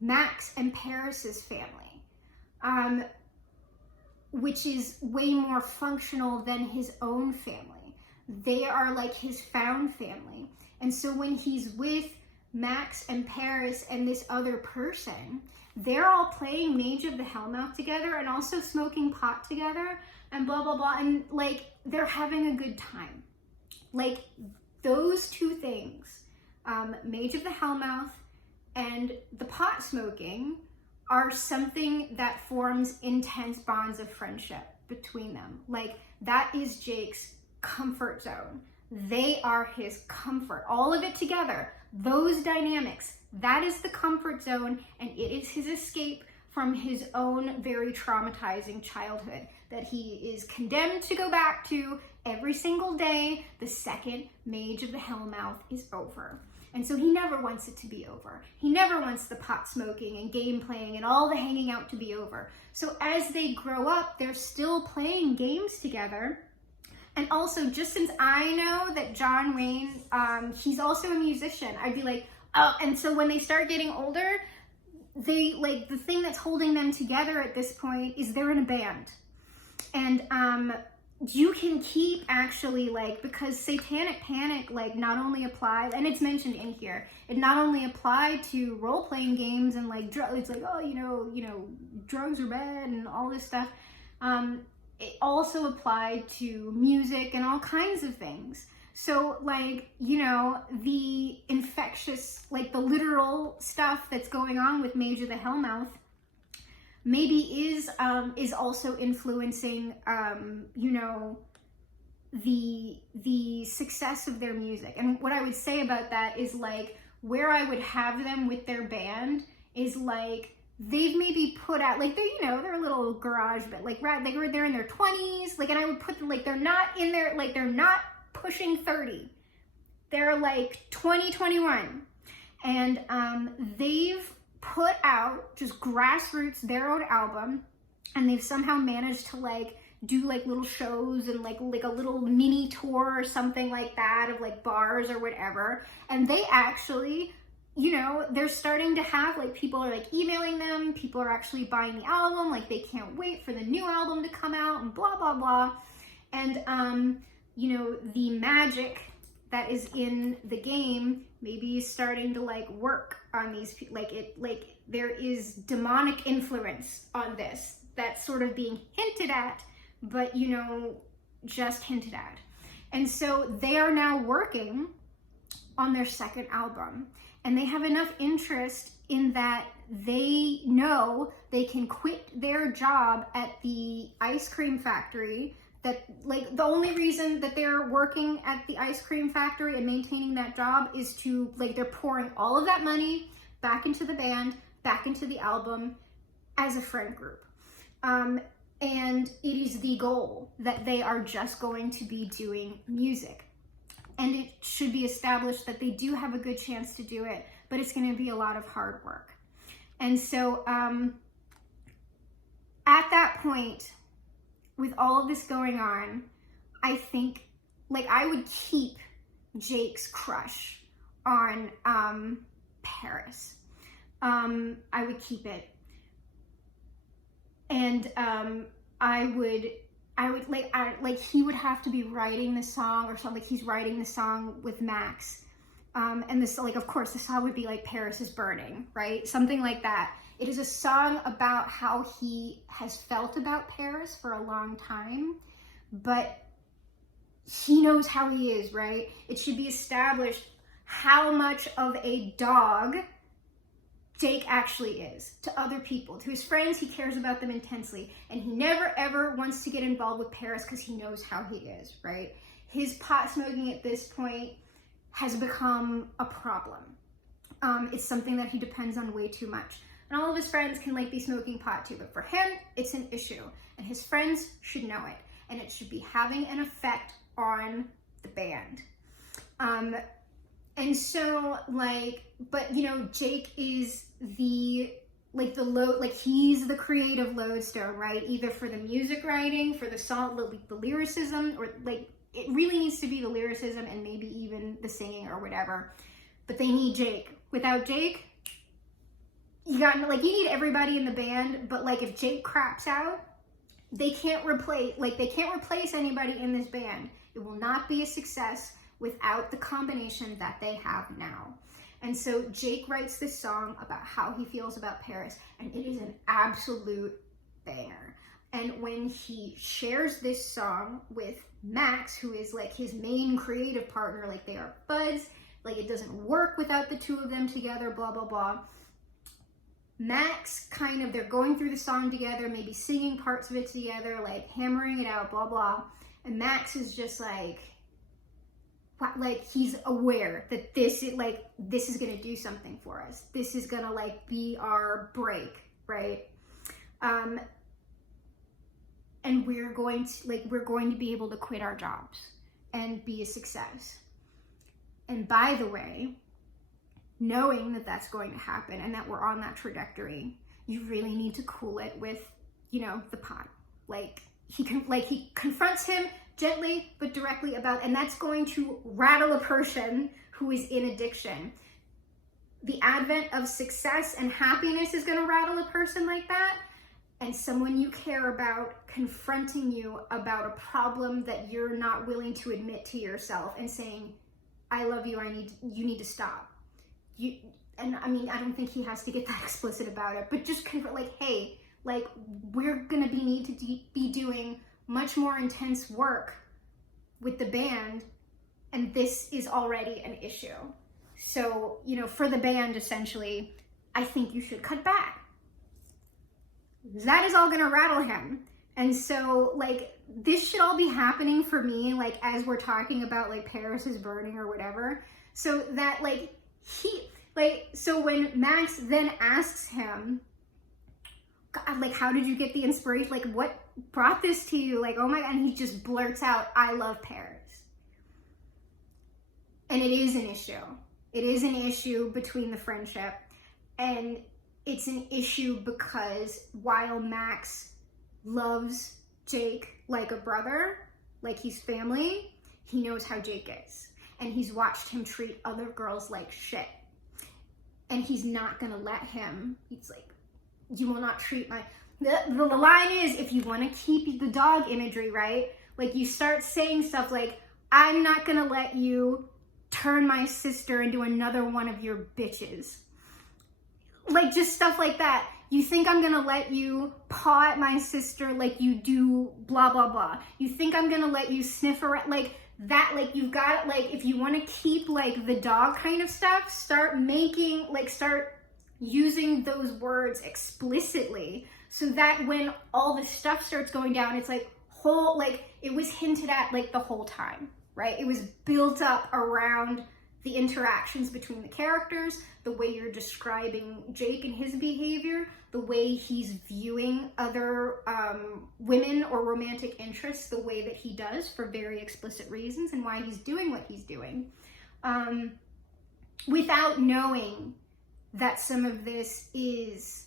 Max and Paris's family, which is way more functional than his own family. They are like his found family. And so when he's with Max and Paris and this other person, they're all playing Mage of the Hellmouth together and also smoking pot together and blah, blah, blah. And like, they're having a good time. Like, those two things, Mage of the Hellmouth and the pot smoking, are something that forms intense bonds of friendship between them. Like, that is Jake's comfort zone. They are his comfort. All of it together, those dynamics, that is the comfort zone, and it is his escape from his own very traumatizing childhood that he is condemned to go back to every single day the second Mage of the Hellmouth is over. And so he never wants it to be over. He never wants the pot smoking and game playing and all the hanging out to be over. So as they grow up, they're still playing games together. And also, just since I know that John Wayne, he's also a musician, I'd be like, oh, and so when they start getting older, they, like, the thing that's holding them together at this point is they're in a band. And you can keep actually, like, because Satanic Panic, like, not only applies, and it's mentioned in here, it not only applied to role-playing games and, like, it's like, oh, you know, drugs are bad and all this stuff. It also applied to music and all kinds of things. So, like, you know, the infectious, like, the literal stuff that's going on with Mage of the Hellmouth maybe is also influencing, you know, the success of their music. And what I would say about that is, like, where I would have them with their band is, like, they've maybe put out, like, they're, you know, they're a little garage, but, like, right, they're in their 20s, like, and I would put, like, they're not in their, like, they're not pushing 30. They're, like, 20, 21. And they've put out just grassroots their own album, and they've somehow managed to, like, do, like, little shows and, like a little mini tour or something like that of, like, bars or whatever. And they actually, you know, they're starting to have, like, people are, like, emailing them, people are actually buying the album, like, they can't wait for the new album to come out and blah, blah, blah. And, you know, the magic that is in the game maybe is starting to, like, work on these people. Like, there is demonic influence on this that's sort of being hinted at, but, you know, just hinted at. And so they are now working on their second album, and they have enough interest in that they know they can quit their job at the ice cream factory. That, like, the only reason that they're working at the ice cream factory and maintaining that job is to, like, they're pouring all of that money back into the band, back into the album as a friend group. And it is the goal that they are just going to be doing music. And it should be established that they do have a good chance to do it, but it's going to be a lot of hard work. And so at that point, with all of this going on, I think, like, I would keep Jake's crush on Paris. I would keep it. And I would like he would have to be writing the song or something. Like, he's writing the song with Max. And this, like, of course, the song would be like Paris is Burning, right? Something like that. It is a song about how he has felt about Paris for a long time, but he knows how he is, right? It should be established how much of a dog Jake actually is to other people. To his friends, he cares about them intensely, and he never ever wants to get involved with Paris because he knows how he is, right? His pot smoking at this point has become a problem. It's something that he depends on way too much. And all of his friends can, like, be smoking pot too, but for him, it's an issue. And his friends should know it. And it should be having an effect on the band. And so, like, but, you know, Jake is the load, like, he's the creative lodestone, right? Either for the music writing, for the song, the lyricism, or, like, it really needs to be the lyricism and maybe even the singing or whatever. But they need Jake. Without Jake, you need everybody in the band, but, like, if Jake craps out, they can't replace anybody in this band. It will not be a success without the combination that they have now. And so Jake writes this song about how he feels about Paris, and it is an absolute banger. And when he shares this song with Max, who is like his main creative partner, like they are buds, like it doesn't work without the two of them together, blah, blah, blah. Max kind of, they're going through the song together, maybe singing parts of it together, like hammering it out, blah, blah. And Max is just like he's aware that this is gonna do something for us. This is gonna like be our break, right? And we're going to be able to quit our jobs and be a success. And by the way, knowing that that's going to happen and that we're on that trajectory, you really need to cool it with, you know, the pot. He confronts him gently but directly about, and that's going to rattle a person who is in addiction. The advent of success and happiness is going to rattle a person like that. And someone you care about confronting you about a problem that you're not willing to admit to yourself and saying, I love you, you need to stop. And I mean, I don't think he has to get that explicit about it, but just like, hey, like we're gonna need to be doing much more intense work with the band, and this is already an issue. So, you know, for the band, essentially, I think you should cut back. That is all gonna rattle him. And so, like, this should all be happening for me, like, as we're talking about, like, Paris is burning or whatever. So that, like, so when Max then asks him, God, like, how did you get the inspiration? Like, what brought this to you? Like, oh my God, and he just blurts out, I love Paris. And it is an issue. It is an issue between the friendship. And it's an issue because while Max loves Jake like a brother, like he's family, he knows how Jake is. And he's watched him treat other girls like shit. And he's not gonna let him. He's like, you will not treat my... The line is, if you want to keep the dog imagery, right? Like, you start saying stuff like, I'm not gonna let you turn my sister into another one of your bitches. Like, just stuff like that. You think I'm gonna let you paw at my sister like you do blah, blah, blah. You think I'm gonna let you sniff around, like that, like you've got, like, if you wanna keep like the dog kind of stuff, start using those words explicitly so that when all the stuff starts going down, it's like it was hinted at like the whole time, right? It was built up around the interactions between the characters, the way you're describing Jake and his behavior, the way he's viewing other women or romantic interests the way that he does for very explicit reasons, and why he's doing what he's doing, without knowing that some of this is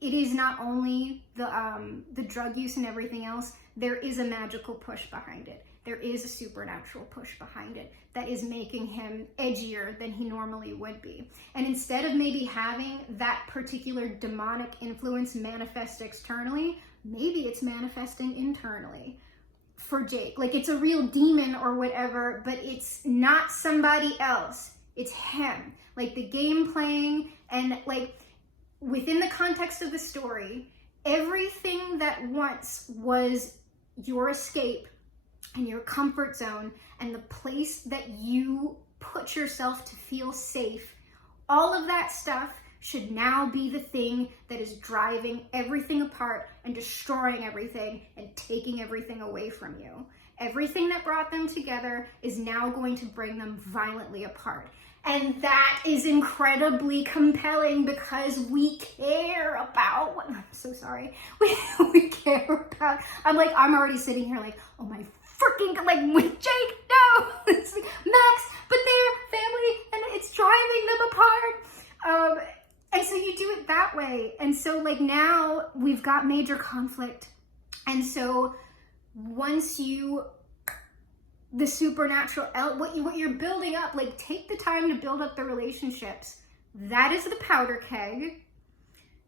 it is not only the drug use and everything else. There is a magical push behind it. There is a supernatural push behind it that is making him edgier than he normally would be. And instead of maybe having that particular demonic influence manifest externally, maybe it's manifesting internally for Jake. Like, it's a real demon or whatever, but it's not somebody else. It's him. Like, the game playing and, like, within the context of the story, everything that once was your escape and your comfort zone and the place that you put yourself to feel safe, all of that stuff should now be the thing that is driving everything apart and destroying everything and taking everything away from you. Everything that brought them together is now going to bring them violently apart. And that is incredibly compelling because we care about what, I'm so sorry, we care about, I'm already sitting here like, oh my freaking, like, with Jake, no, it's like, Max, but they're family and it's driving them apart. And so you do it that way. And so, like, now we've got major conflict. And so once the supernatural, what you're building up, like, take the time to build up the relationships. That is the powder keg.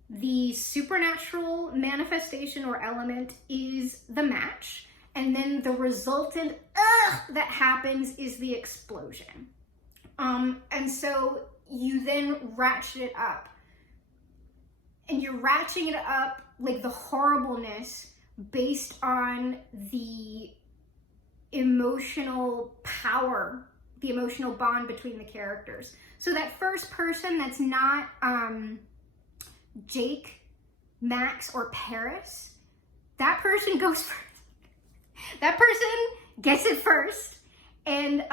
The supernatural manifestation or element is the match. And then the resultant that happens is the explosion. And so you then ratchet it up. And you're ratcheting it up, like the horribleness based on the emotional power, the emotional bond between the characters. So that first person that's not Jake, Max, or Paris, that person goes first. That person gets it first. And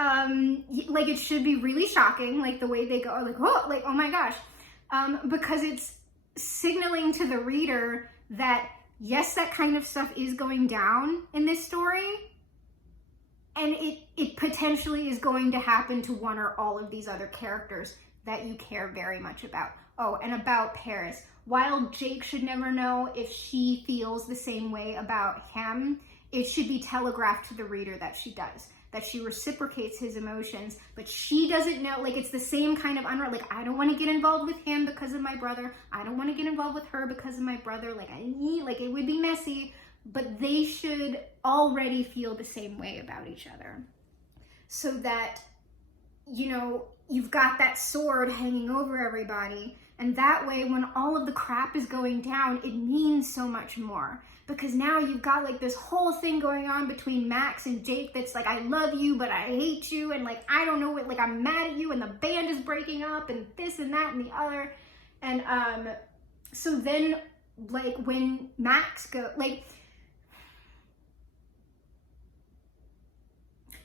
like it should be really shocking, like the way they go, like, oh, like, oh my gosh. Because it's signaling to the reader that yes, that kind of stuff is going down in this story, and it potentially is going to happen to one or all of these other characters that you care very much about. Oh, and about Paris, while Jake should never know if she feels the same way about him, it should be telegraphed to the reader that she does, that she reciprocates his emotions, but she doesn't know. Like, it's the same kind of like, I don't want to get involved with him because of my brother. I don't want to get involved with her because of my brother. Like, like it would be messy, but they should already feel the same way about each other. So that, you know, you've got that sword hanging over everybody. And that way, when all of the crap is going down, it means so much more. Because now you've got like this whole thing going on between Max and Jake that's like, I love you, but I hate you. And like, I don't know what, like, I'm mad at you, and the band is breaking up, and this and that and the other. And so then, like, when Max like,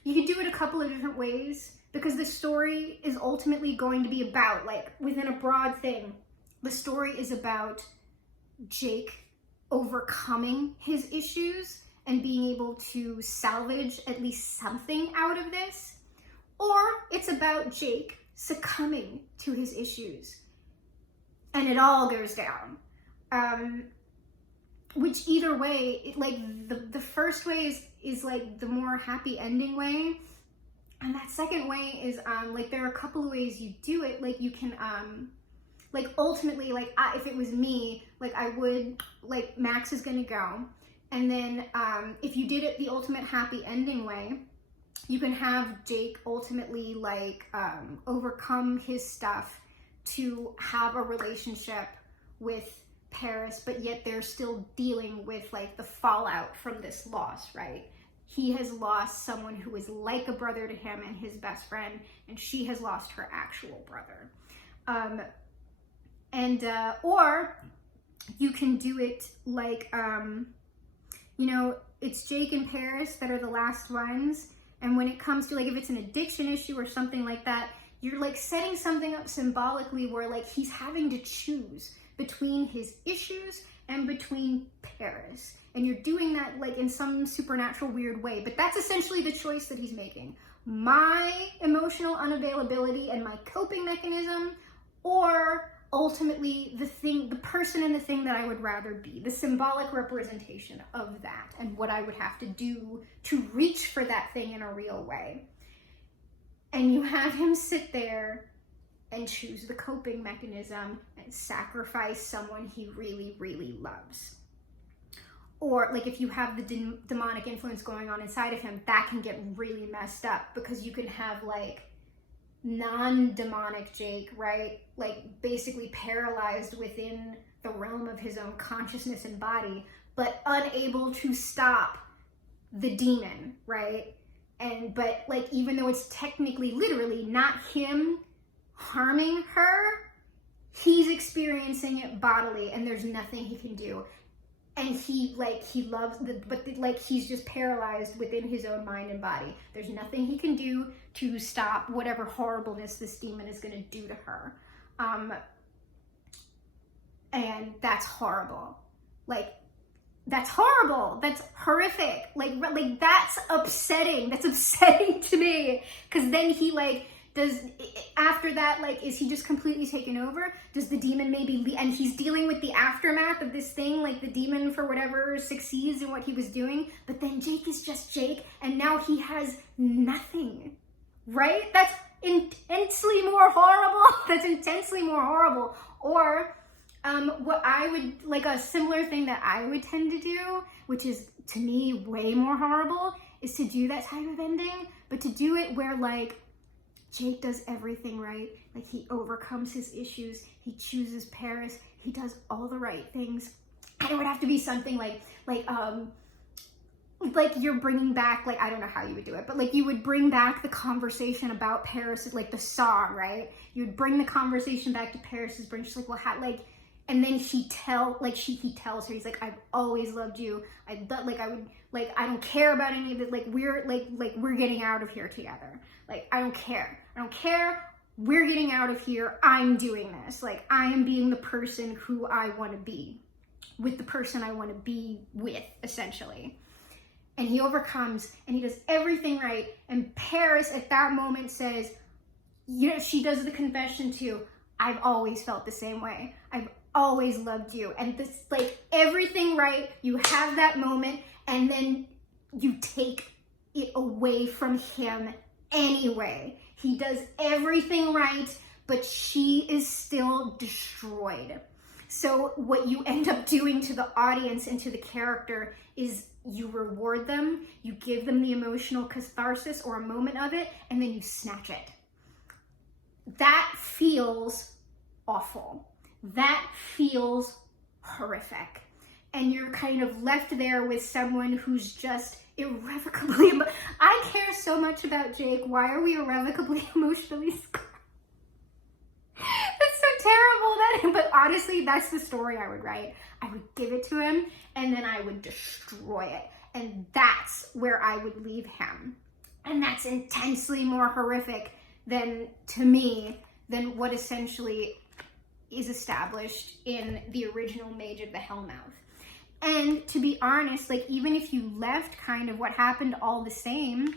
you could do it a couple of different ways, because the story is ultimately going to be about, like, within a broad thing, the story is about Jake overcoming his issues and being able to salvage at least something out of this. Or it's about Jake succumbing to his issues and it all goes down. Which either way, like the first way is like the more happy ending way. And that second way is like, there are a couple of ways you do it. Like, you can like, ultimately, like, if it was me, like, I would, like, Max is gonna go, and then if you did it the ultimate happy ending way, you can have Jake ultimately, like, overcome his stuff to have a relationship with Paris, but yet they're still dealing with, like, the fallout from this loss, right? He has lost someone who is like a brother to him and his best friend, and she has lost her actual brother. Or you can do it like, you know, it's Jake and Paris that are the last ones. And when it comes to, like, if it's an addiction issue or something like that, you're like setting something up symbolically where, like, he's having to choose between his issues and between Paris. And you're doing that, like, in some supernatural weird way. But that's essentially the choice that he's making. My emotional unavailability and my coping mechanism, or ultimately the person and the thing that I would rather be, the symbolic representation of that and what I would have to do to reach for that thing in a real way. And you have him sit there and choose the coping mechanism and sacrifice someone he really, really loves. Or, like, if you have the demonic influence going on inside of him, that can get really messed up, because you can have, like, non-demonic Jake, right? Like, basically paralyzed within the realm of his own consciousness and body, but unable to stop the demon, right? But, like, even though it's technically, literally not him harming her, he's experiencing it bodily, and there's nothing he can do. And he loves but he's just paralyzed within his own mind and body. There's nothing he can do to stop whatever horribleness this demon is going to do to her. And that's horrible. Like, that's horrible. That's horrific. Like that's upsetting. That's upsetting to me. Because then he, like, after that, like, is he just completely taken over? Does the demon maybe and he's dealing with the aftermath of this thing, like, the demon, for whatever, succeeds in what he was doing, but then Jake is just Jake, and now he has nothing, right? That's intensely more horrible. That's intensely more horrible. Or what I would, like, a similar thing that I would tend to do, which is, to me, way more horrible, is to do that type of ending, but to do it where, like, Jake does everything right. Like, he overcomes his issues. He chooses Paris. He does all the right things. And it would have to be something like you're bringing back, like, I don't know how you would do it, but like you would bring back the conversation about Paris, like the song, right? You would bring the conversation back to Paris's brain. She's like, well, how, like, and then he tells her, he's like, I've always loved you. I don't care about any of it. Like, we're getting out of here together. Like, I don't care. We're getting out of here. I'm doing this. Like, I am being the person who I want to be with the person I want to be with, essentially. And he overcomes and he does everything right. And Paris at that moment says, you know, she does the confession too. I've always felt the same way. I've always loved you. And this, like, everything right. You have that moment and then you take it away from him anyway. He does everything right, but she is still destroyed. So what you end up doing to the audience and to the character is you reward them, you give them the emotional catharsis or a moment of it, and then you snatch it. That feels awful. That feels horrific. And you're kind of left there with someone who's just irrevocably, I care so much about Jake. Why are we irrevocably emotionally scarred? That's so terrible. But honestly, that's the story I would write. I would give it to him and then I would destroy it. And that's where I would leave him. And that's intensely more horrific than, to me, than what essentially is established in the original Mage of the Hellmouth. And to be honest, like, even if you left kind of what happened all the same,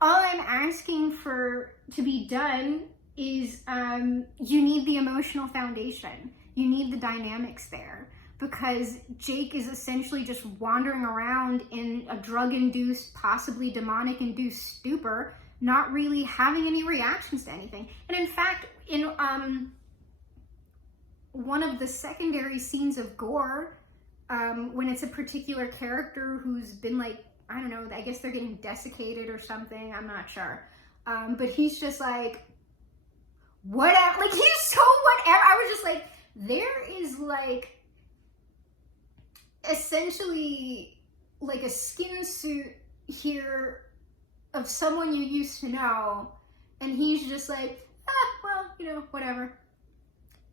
all I'm asking for to be done is you need the emotional foundation. You need the dynamics there, because Jake is essentially just wandering around in a drug-induced, possibly demonic-induced stupor, not really having any reactions to anything. And in fact, in one of the secondary scenes of gore, when it's a particular character who's been, like, I don't know, I guess they're getting desiccated or something, I'm not sure. But he's just like, whatever, like, he's so whatever. I was just like, there is, like, essentially, like, a skin suit here of someone you used to know, and he's just like, well, you know, whatever.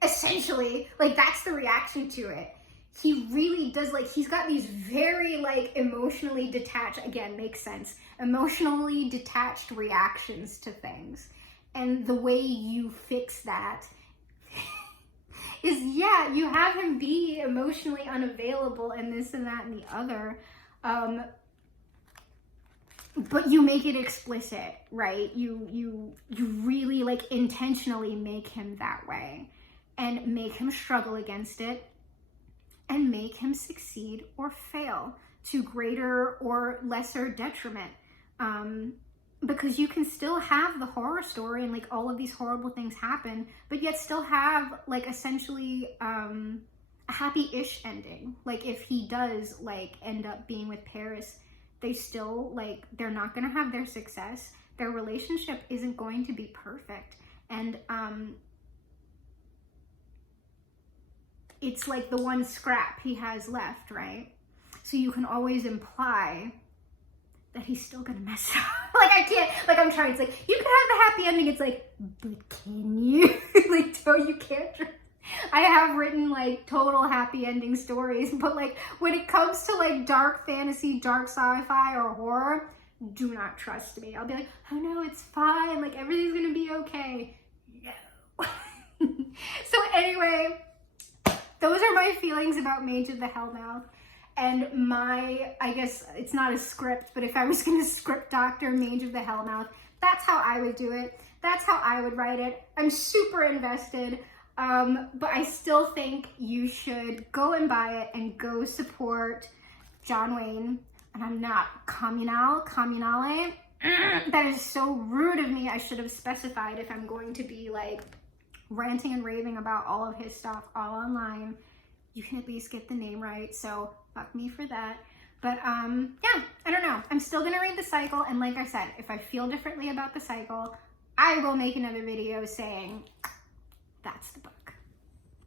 Essentially, like, that's the reaction to it. He really does, like, he's got these very, like, emotionally detached, again, makes sense, emotionally detached reactions to things. And the way you fix that is, yeah, you have him be emotionally unavailable and this and that and the other, but you make it explicit, right? You really, like, intentionally make him that way and make him struggle against it and make him succeed or fail to greater or lesser detriment. Because you can still have the horror story and, like, all of these horrible things happen, but yet still have, like, essentially a happy-ish ending. Like, if he does, like, end up being with Paris, they still, like, they're not gonna have their success. Their relationship isn't going to be perfect. And it's like the one scrap he has left, right? So you can always imply that he's still gonna mess up. Like, I can't, like, I'm trying, it's like, you can have the happy ending, it's like, but can you? Like, no, you can't. I have written, like, total happy ending stories, but, like, when it comes to, like, dark fantasy, dark sci-fi, or horror, do not trust me. I'll be like, oh no, it's fine, like, everything's gonna be okay. No. So anyway, those are my feelings about Mage of the Hellmouth. And my, I guess it's not a script, but if I was going to script doctor Mage of the Hellmouth, that's how I would do it. That's how I would write it. I'm super invested, but I still think you should go and buy it and go support John Wayne. And I'm not Comunale. That is so rude of me. I should have specified if I'm going to be, like, ranting and raving about all of his stuff all online. You can at least get the name right, so fuck me for that. But yeah, I don't know. I'm still gonna read the cycle, and like I said, if I feel differently about the cycle, I will make another video saying that's the book.